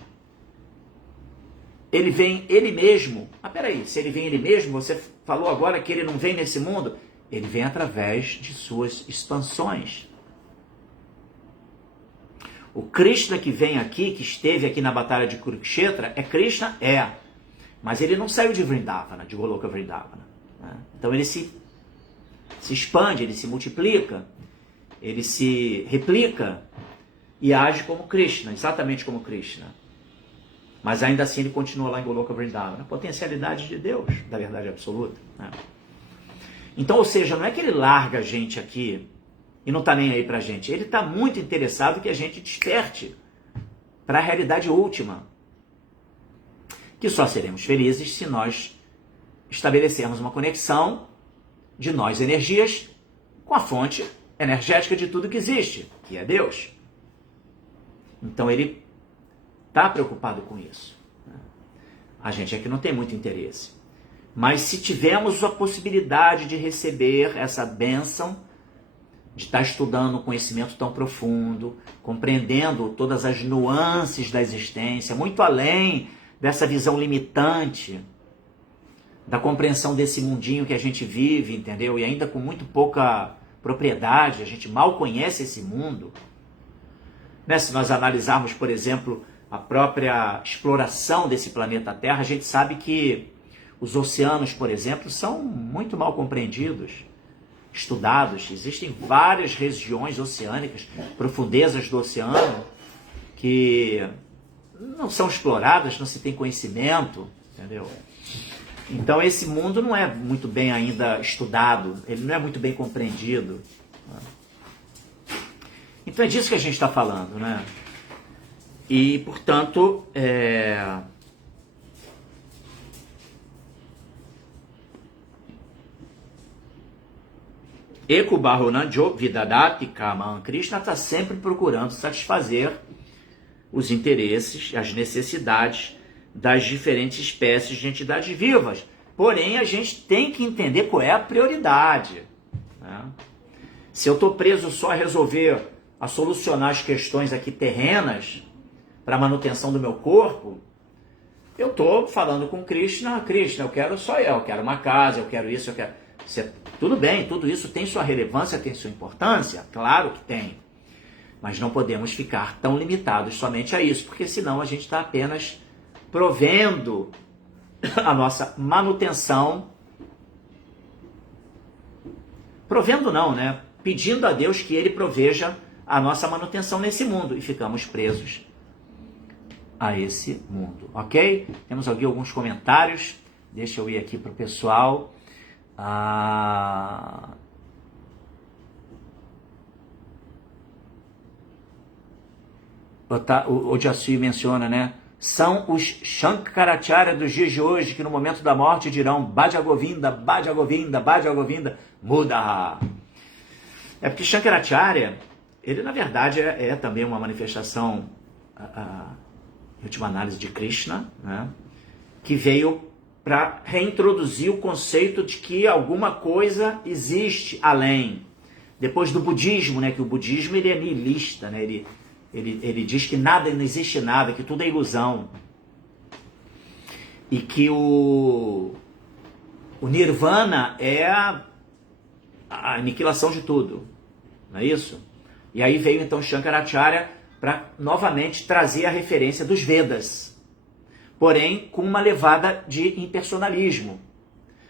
Ele vem ele mesmo. Peraí, se ele vem ele mesmo, você falou agora que ele não vem nesse mundo. Ele vem através de suas expansões. O Krishna que vem aqui, que esteve aqui na batalha de Kurukshetra, é Krishna? Mas ele não saiu de Vrindavana, de Goloka Vrindavana. Né? Então ele se expande, ele se multiplica, ele se replica e age como Krishna, exatamente como Krishna. Mas ainda assim ele continua lá em Goloka Vrindavana, a potencialidade de Deus, da verdade absoluta. Né? Então, ou seja, não é que ele larga a gente aqui e não está nem aí para a gente. Ele está muito interessado que a gente desperte para a realidade última. Que só seremos felizes se nós estabelecermos uma conexão de nós energias com a fonte energética de tudo que existe, que é Deus. Então ele está preocupado com isso. A gente aqui não tem muito interesse. Mas se tivermos a possibilidade de receber essa bênção, de estar estudando um conhecimento tão profundo, compreendendo todas as nuances da existência, muito além dessa visão limitante, da compreensão desse mundinho que a gente vive, entendeu? E ainda com muito pouca propriedade, a gente mal conhece esse mundo. Né? Se nós analisarmos, por exemplo, a própria exploração desse planeta Terra, a gente sabe que os oceanos, por exemplo, são muito mal compreendidos, estudados. Existem várias regiões oceânicas, profundezas do oceano, que não são exploradas, não se tem conhecimento, entendeu? Então esse mundo não é muito bem ainda estudado, ele não é muito bem compreendido. Então é disso que a gente está falando, né? E, portanto, Ekubarunanjo Vidadati Kaman, Krishna está sempre procurando satisfazer os interesses, as necessidades das diferentes espécies de entidades vivas. Porém, a gente tem que entender qual é a prioridade. Né? Se eu estou preso só a resolver, a solucionar as questões aqui terrenas para a manutenção do meu corpo, eu estou falando com Krishna, Krishna, eu quero uma casa, eu quero isso, eu quero... Tudo bem, tudo isso tem sua relevância, tem sua importância, claro que tem. Mas não podemos ficar tão limitados somente a isso, porque senão a gente está apenas provendo a nossa manutenção. Provendo não, né? Pedindo a Deus que Ele proveja a nossa manutenção nesse mundo e ficamos presos a esse mundo, ok? Temos aqui alguns comentários, deixa eu ir aqui para o pessoal. O Jaci menciona, né? São os Shankaracharya dos dias de hoje que no momento da morte dirão Bhaja Govinda, Bhaja Govinda, Bhaja Govinda, muda. É porque Shankaracharya, ele na verdade é também uma manifestação, em última análise, de Krishna, né? Que veio para reintroduzir o conceito de que alguma coisa existe além. Depois do budismo, né? Que o budismo ele é nihilista, né? Ele diz que nada, não existe nada, que tudo é ilusão. E que o nirvana é a aniquilação de tudo. Não é isso? E aí veio então Shankaracharya para novamente trazer a referência dos Vedas. Porém, com uma levada de impersonalismo.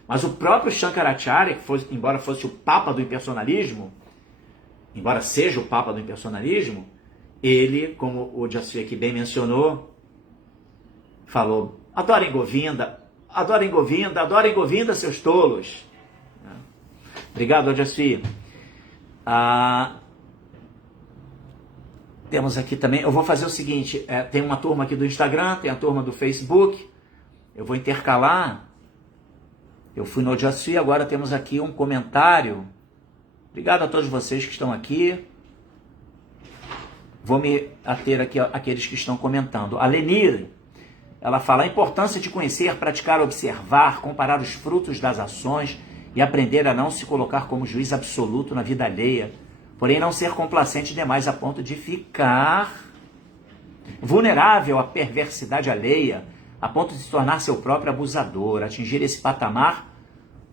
Mas o próprio Shankaracharya, embora fosse o papa do impersonalismo, embora seja o papa do impersonalismo, ele, como o Jaci aqui bem mencionou, falou, adorem Govinda, adorem Govinda, adorem Govinda, seus tolos. Obrigado, Jaci. Temos aqui também, eu vou fazer o seguinte, tem uma turma aqui do Instagram, tem a turma do Facebook, eu vou intercalar, eu fui no Jaci, agora temos aqui um comentário. Obrigado a todos vocês que estão aqui. Vou me ater aqui àqueles que estão comentando. A Lenir, ela fala a importância de conhecer, praticar, observar, comparar os frutos das ações e aprender a não se colocar como juiz absoluto na vida alheia, porém não ser complacente demais a ponto de ficar vulnerável à perversidade alheia, a ponto de se tornar seu próprio abusador. Atingir esse patamar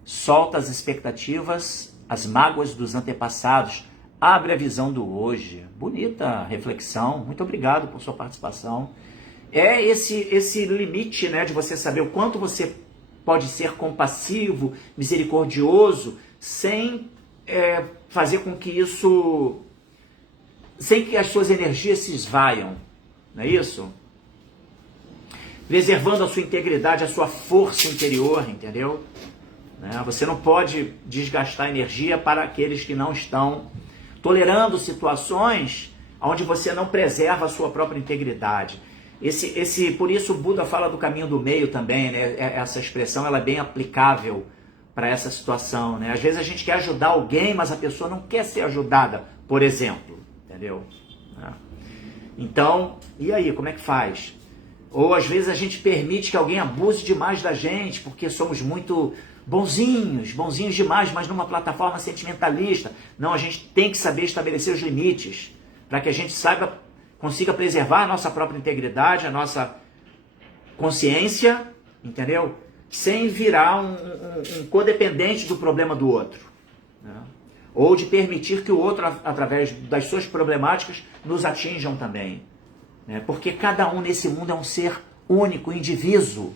solta as expectativas, as mágoas dos antepassados, abre a visão do hoje. Bonita reflexão, muito obrigado por sua participação. é esse limite, né, de você saber o quanto você pode ser compassivo, misericordioso, sem fazer com que isso, sem que as suas energias se esvaiam, não é isso? Preservando a sua integridade, a sua força interior, entendeu? Você não pode desgastar energia para aqueles que não estão tolerando situações onde você não preserva a sua própria integridade. Por isso o Buda fala do caminho do meio também, né? Essa expressão ela é bem aplicável para essa situação, né? Às vezes a gente quer ajudar alguém, mas a pessoa não quer ser ajudada, por exemplo, entendeu? Então, e aí, como é que faz? Ou às vezes a gente permite que alguém abuse demais da gente, porque somos muito bonzinhos demais, mas numa plataforma sentimentalista. Não, a gente tem que saber estabelecer os limites, para que a gente consiga preservar a nossa própria integridade, a nossa consciência, entendeu? Sem virar um codependente do problema do outro, né? Ou de permitir que o outro, através das suas problemáticas, nos atinjam também, né? Porque cada um nesse mundo é um ser único, indiviso,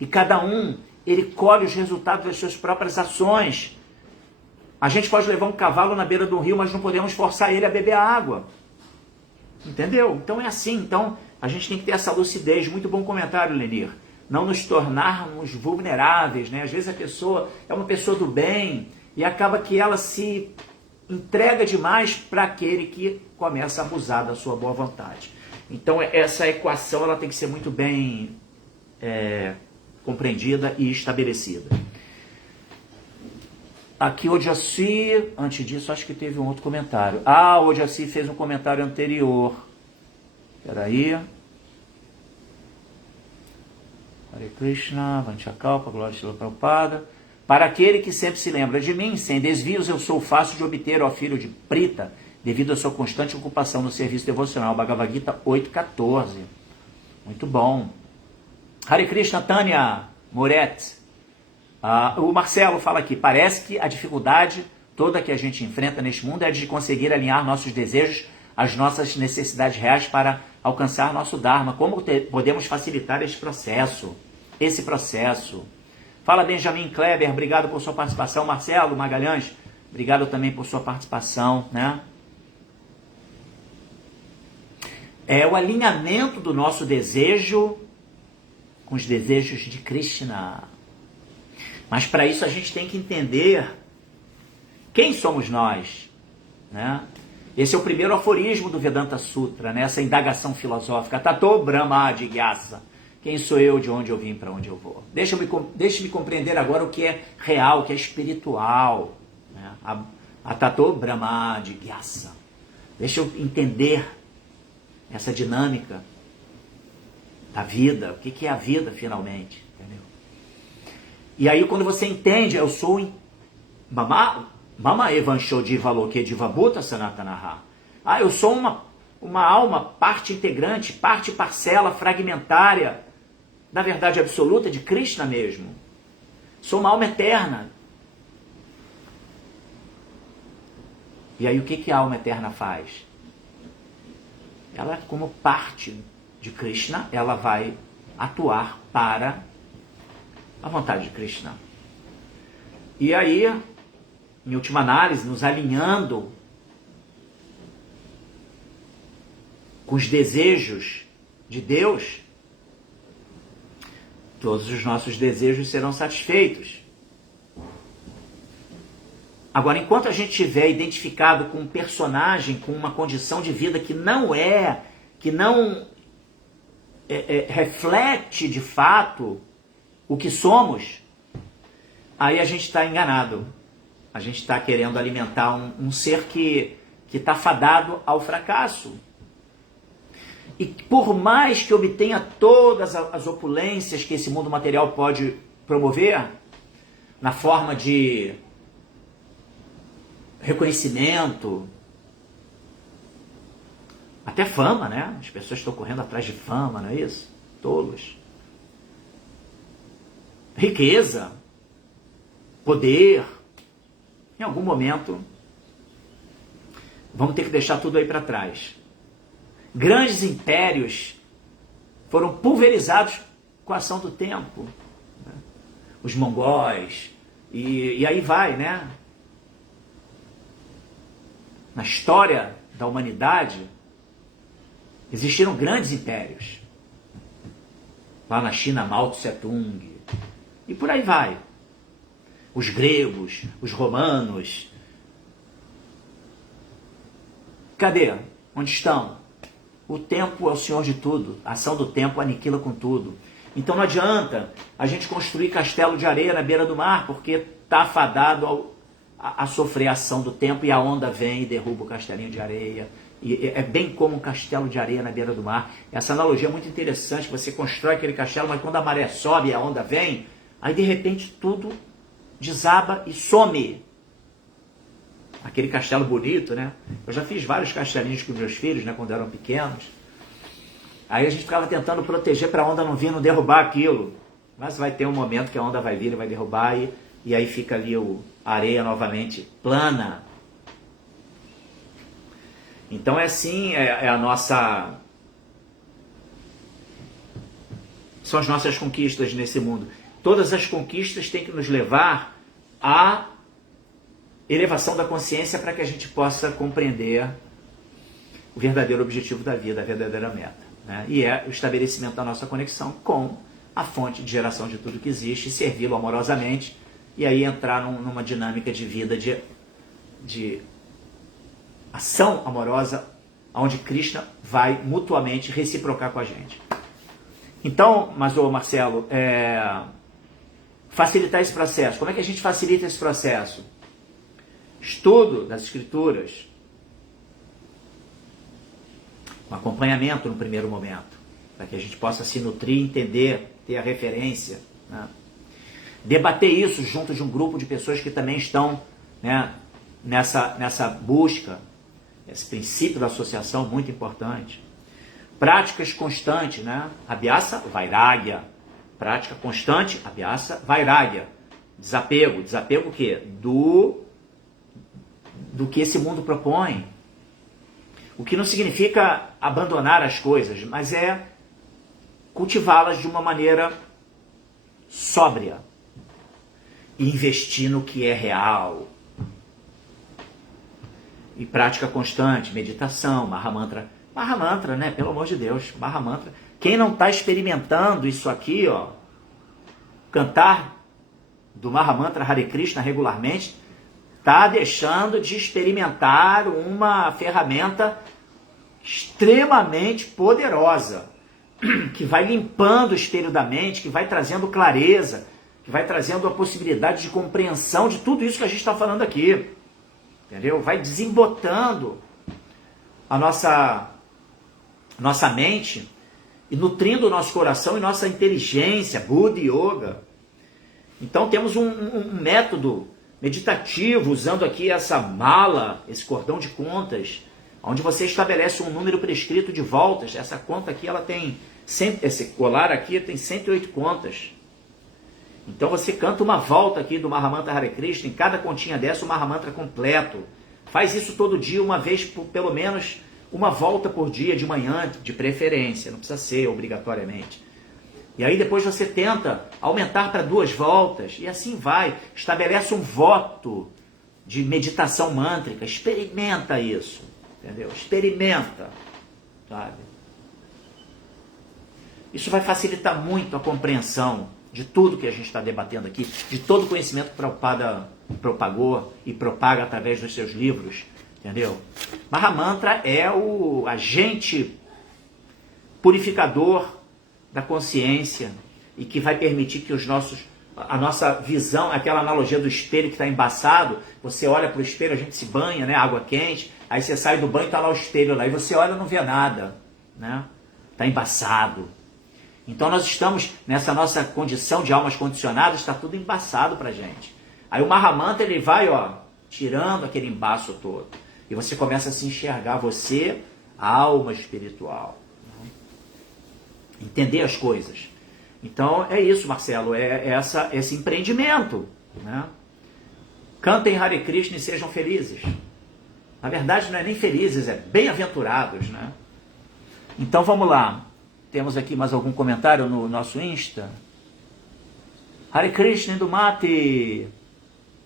e cada um, ele colhe os resultados das suas próprias ações. A gente pode levar um cavalo na beira do rio, mas não podemos forçar ele a beber a água. Entendeu? Então é assim. Então a gente tem que ter essa lucidez. Muito bom comentário, Lenir. Não nos tornarmos vulneráveis, né? Às vezes a pessoa é uma pessoa do bem e acaba que ela se entrega demais para aquele que começa a abusar da sua boa vontade. Então essa equação ela tem que ser muito bem compreendida e estabelecida. Aqui o Jaci, antes disso acho que teve um outro comentário. O Jaci fez um comentário anterior. Espera aí. Hare Krishna, Vanchakalpa, Glória a Deus Prabhupada. Para aquele que sempre se lembra de mim, sem desvios, eu sou fácil de obter, ó filho de Prita, devido à sua constante ocupação no serviço devocional. Bhagavad Gita 8.14. Muito bom. Hare Krishna, Tânia Moret. O Marcelo fala aqui, parece que a dificuldade toda que a gente enfrenta neste mundo é de conseguir alinhar nossos desejos às nossas necessidades reais para alcançar nosso Dharma. Como podemos facilitar esse processo? Fala Benjamin Kleber, obrigado por sua participação. Marcelo Magalhães, obrigado também por sua participação, né? É o alinhamento do nosso desejo com os desejos de Krishna. Mas para isso a gente tem que entender quem somos nós, né? Esse é o primeiro aforismo do Vedanta Sutra, né? Essa indagação filosófica. Tato Brahma Jigyasa. Quem sou eu, de onde eu vim, para onde eu vou? Deixa-me compreender agora o que é real, o que é espiritual, né? A Tato Brahma Jigyasa. Deixa eu entender essa dinâmica da vida. O que é a vida, finalmente? Entendeu? E aí, quando você entende, eu sou Mama Evansho Diva Loke Diva Bhuta Sanatanaha. Eu sou uma alma, parte integrante, parte parcela fragmentária da verdade absoluta de Krishna mesmo. Sou uma alma eterna. E aí, o que a alma eterna faz? Ela, como parte de Krishna, ela vai atuar para a vontade de Krishna. E aí, em última análise, nos alinhando com os desejos de Deus, todos os nossos desejos serão satisfeitos. Agora, enquanto a gente estiver identificado com um personagem, com uma condição de vida que não reflete de fato o que somos, aí a gente está enganado. A gente está querendo alimentar um ser que está fadado ao fracasso. E por mais que obtenha todas as opulências que esse mundo material pode promover, na forma de reconhecimento, até fama, né? As pessoas estão correndo atrás de fama, não é isso? Tolos. Riqueza, poder, em algum momento vamos ter que deixar tudo aí para trás. Grandes impérios foram pulverizados com a ação do tempo. Né? Os mongóis, e aí vai, né? Na história da humanidade, existiram grandes impérios. Lá na China, Mao Tse-tung, e por aí vai. Os gregos, os romanos. Cadê? Onde estão? O tempo é o senhor de tudo. A ação do tempo aniquila com tudo. Então não adianta a gente construir castelo de areia na beira do mar, porque está afadado a sofrer a ação do tempo e a onda vem e derruba o castelinho de areia. E é bem como um castelo de areia na beira do mar. Essa analogia é muito interessante. Você constrói aquele castelo, mas quando a maré sobe e a onda vem, aí de repente tudo desaba e some. Aquele castelo bonito, né? Eu já fiz vários castelinhos com meus filhos, né, quando eram pequenos. Aí a gente ficava tentando proteger para a onda não vir, não derrubar aquilo. Mas vai ter um momento que a onda vai vir e vai derrubar, e aí fica ali a areia novamente plana. Então é assim, é a nossa... São as nossas conquistas nesse mundo. Todas as conquistas têm que nos levar à elevação da consciência para que a gente possa compreender o verdadeiro objetivo da vida, a verdadeira meta. Né? E é o estabelecimento da nossa conexão com a fonte de geração de tudo que existe, servi-lo amorosamente, e aí entrar numa dinâmica de vida de ação amorosa, onde Krishna vai mutuamente reciprocar com a gente. Então, mas ô Marcelo, facilitar esse processo. Como é que a gente facilita esse processo? Estudo das escrituras, um acompanhamento no primeiro momento, para que a gente possa se nutrir, entender, ter a referência, né? Debater isso junto de um grupo de pessoas que também estão, né, nessa busca, esse princípio da associação muito importante. Práticas constantes, né? Abhyasa, Vairagya. Prática constante, Abhyasa, Vairagya. Desapego. Desapego o quê? Do que esse mundo propõe. O que não significa abandonar as coisas, mas é cultivá-las de uma maneira sóbria. E investir no que é real. E prática constante, meditação, Mahamantra. Mahamantra, né? Pelo amor de Deus, Mahamantra. Quem não está experimentando isso aqui, ó, cantar do Mahamantra Hare Krishna regularmente, está deixando de experimentar uma ferramenta extremamente poderosa, que vai limpando o espelho da mente, que vai trazendo clareza, que vai trazendo a possibilidade de compreensão de tudo isso que a gente está falando aqui. Entendeu? Vai desembotando a nossa mente e nutrindo o nosso coração e nossa inteligência, Buddha Yoga. Então temos um método meditativo, usando aqui essa mala, esse cordão de contas, onde você estabelece um número prescrito de voltas. Essa conta aqui, ela tem, esse colar aqui tem 108 contas. Então você canta uma volta aqui do Mahamantra Hare Krishna, em cada continha dessa o Mahamantra completo. Faz isso todo dia, uma vez, pelo menos uma volta por dia, de manhã, de preferência, não precisa ser obrigatoriamente. E aí depois você tenta aumentar para 2 voltas, e assim vai. Estabelece um voto de meditação mântrica, experimenta isso, entendeu? Experimenta, sabe? Isso vai facilitar muito a compreensão de tudo que a gente está debatendo aqui, de todo o conhecimento que Prabhupada propagou e propaga através dos seus livros, entendeu? Mahamantra é o agente purificador da consciência e que vai permitir que a nossa visão, aquela analogia do espelho que está embaçado, você olha para o espelho, a gente se banha, né, água quente, aí você sai do banho e está lá o espelho lá, e você olha e não vê nada, né? Está embaçado. Então nós estamos nessa nossa condição de almas condicionadas, está tudo embaçado para a gente. Aí o Mahamantra, ele vai, ó, tirando aquele embaço todo. E você começa a se enxergar, você, a alma espiritual. Né? Entender as coisas. Então é isso, Marcelo, esse empreendimento. Né? Cantem Hare Krishna e sejam felizes. Na verdade não é nem felizes, é bem-aventurados. Né? Então vamos lá. Temos aqui mais algum comentário no nosso Insta? Hare Krishna do Mate.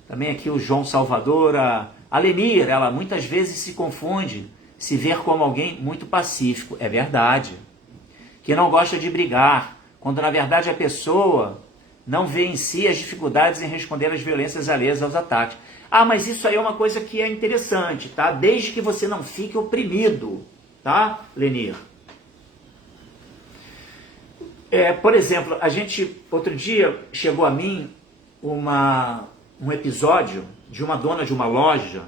Também aqui o João Salvador. A Lenir, ela muitas vezes se confunde, se ver como alguém muito pacífico. É verdade. Que não gosta de brigar, quando na verdade a pessoa não vê em si as dificuldades em responder às violências alheias aos ataques. Ah, mas isso aí é uma coisa que é interessante, tá? Desde que você não fique oprimido, tá, Lenir? Por exemplo, outro dia chegou a mim um episódio de uma dona de uma loja,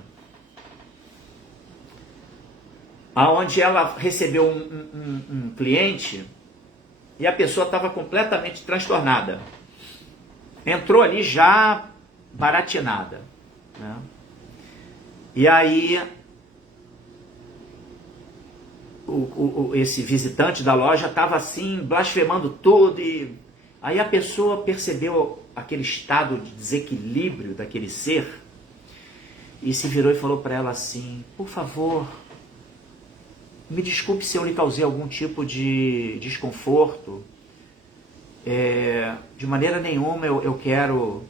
onde ela recebeu um cliente e a pessoa estava completamente transtornada. Entrou ali já baratinada, né? E aí esse visitante da loja estava assim, blasfemando tudo, e aí a pessoa percebeu aquele estado de desequilíbrio daquele ser e se virou e falou para ela assim: por favor, me desculpe se eu lhe causei algum tipo de desconforto. De maneira nenhuma eu quero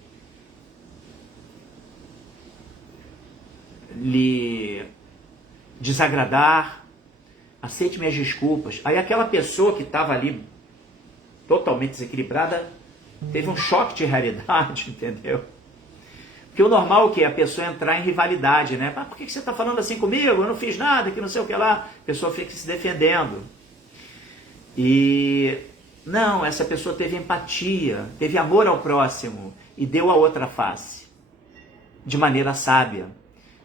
lhe desagradar. Aceite minhas desculpas. Aí aquela pessoa que estava ali totalmente desequilibrada teve um choque de realidade, entendeu? Porque o normal é o quê? A pessoa entrar em rivalidade, né? Por que você está falando assim comigo? Eu não fiz nada, que não sei o que lá. A pessoa fica se defendendo. E não, essa pessoa teve empatia, teve amor ao próximo e deu a outra face, de maneira sábia.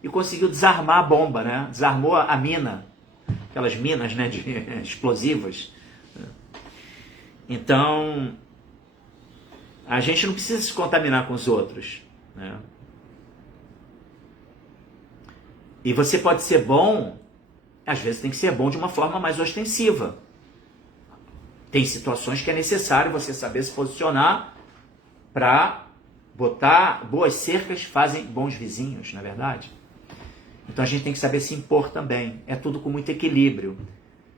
E conseguiu desarmar a bomba, né? Desarmou a mina. Aquelas minas, né, de explosivas. Então, a gente não precisa se contaminar com os outros, né? E você pode ser bom, às vezes tem que ser bom de uma forma mais ostensiva. Tem situações que é necessário você saber se posicionar para botar boas cercas, fazem bons vizinhos, não é verdade? Então a gente tem que saber se impor também. É tudo com muito equilíbrio,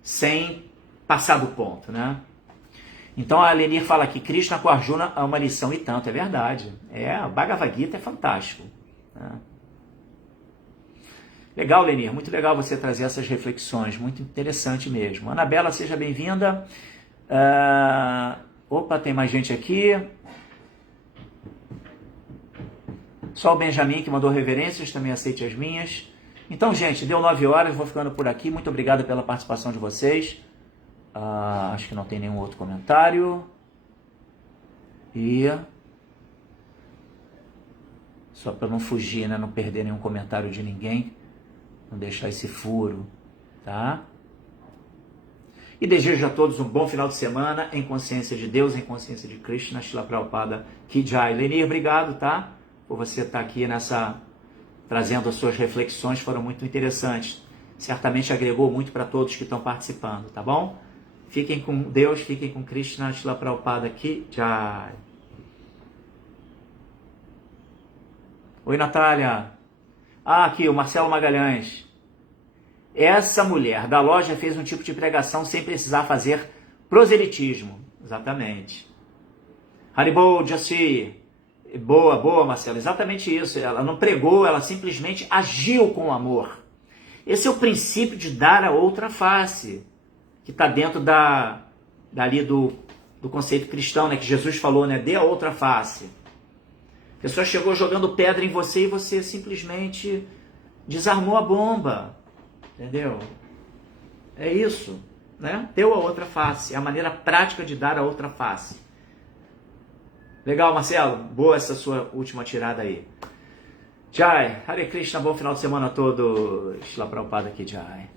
sem passar do ponto, né? Então a Lenir fala aqui, Krishna com Arjuna é uma lição e tanto. É verdade. O Bhagavad Gita é fantástico, né? Legal, Lenir. Muito legal você trazer essas reflexões. Muito interessante mesmo. Anabela, seja bem-vinda. Opa, tem mais gente aqui. Só o Benjamin que mandou reverências, também aceite as minhas. Então, gente, deu 9 horas, vou ficando por aqui. Muito obrigado pela participação de vocês. Acho que não tem nenhum outro comentário. E só para não fugir, né? Não perder nenhum comentário de ninguém. Não deixar esse furo, tá? E desejo a todos um bom final de semana em consciência de Deus, em consciência de Krishna, Shila Prabhupada Ki Jai. Lenir, obrigado, tá? Por você estar aqui trazendo as suas reflexões, foram muito interessantes. Certamente agregou muito para todos que estão participando, tá bom? Fiquem com Deus, fiquem com Krishna, Shila Prabhupada Ki Jai. Oi, Natália. Aqui, o Marcelo Magalhães. Essa mulher da loja fez um tipo de pregação sem precisar fazer proselitismo. Exatamente. Haribol, Jassi. Boa, Marcelo. Exatamente isso. Ela não pregou, ela simplesmente agiu com amor. Esse é o princípio de dar a outra face, que está dentro dali do conceito cristão, né? Que Jesus falou, né? Dê a outra face. A pessoa chegou jogando pedra em você e você simplesmente desarmou a bomba. Entendeu? É isso, né? Deu a outra face. É a maneira prática de dar a outra face. Legal, Marcelo? Boa essa sua última tirada aí. Jai, Hare Krishna, bom final de semana a todos. Shila Prabhupada aqui, Jai.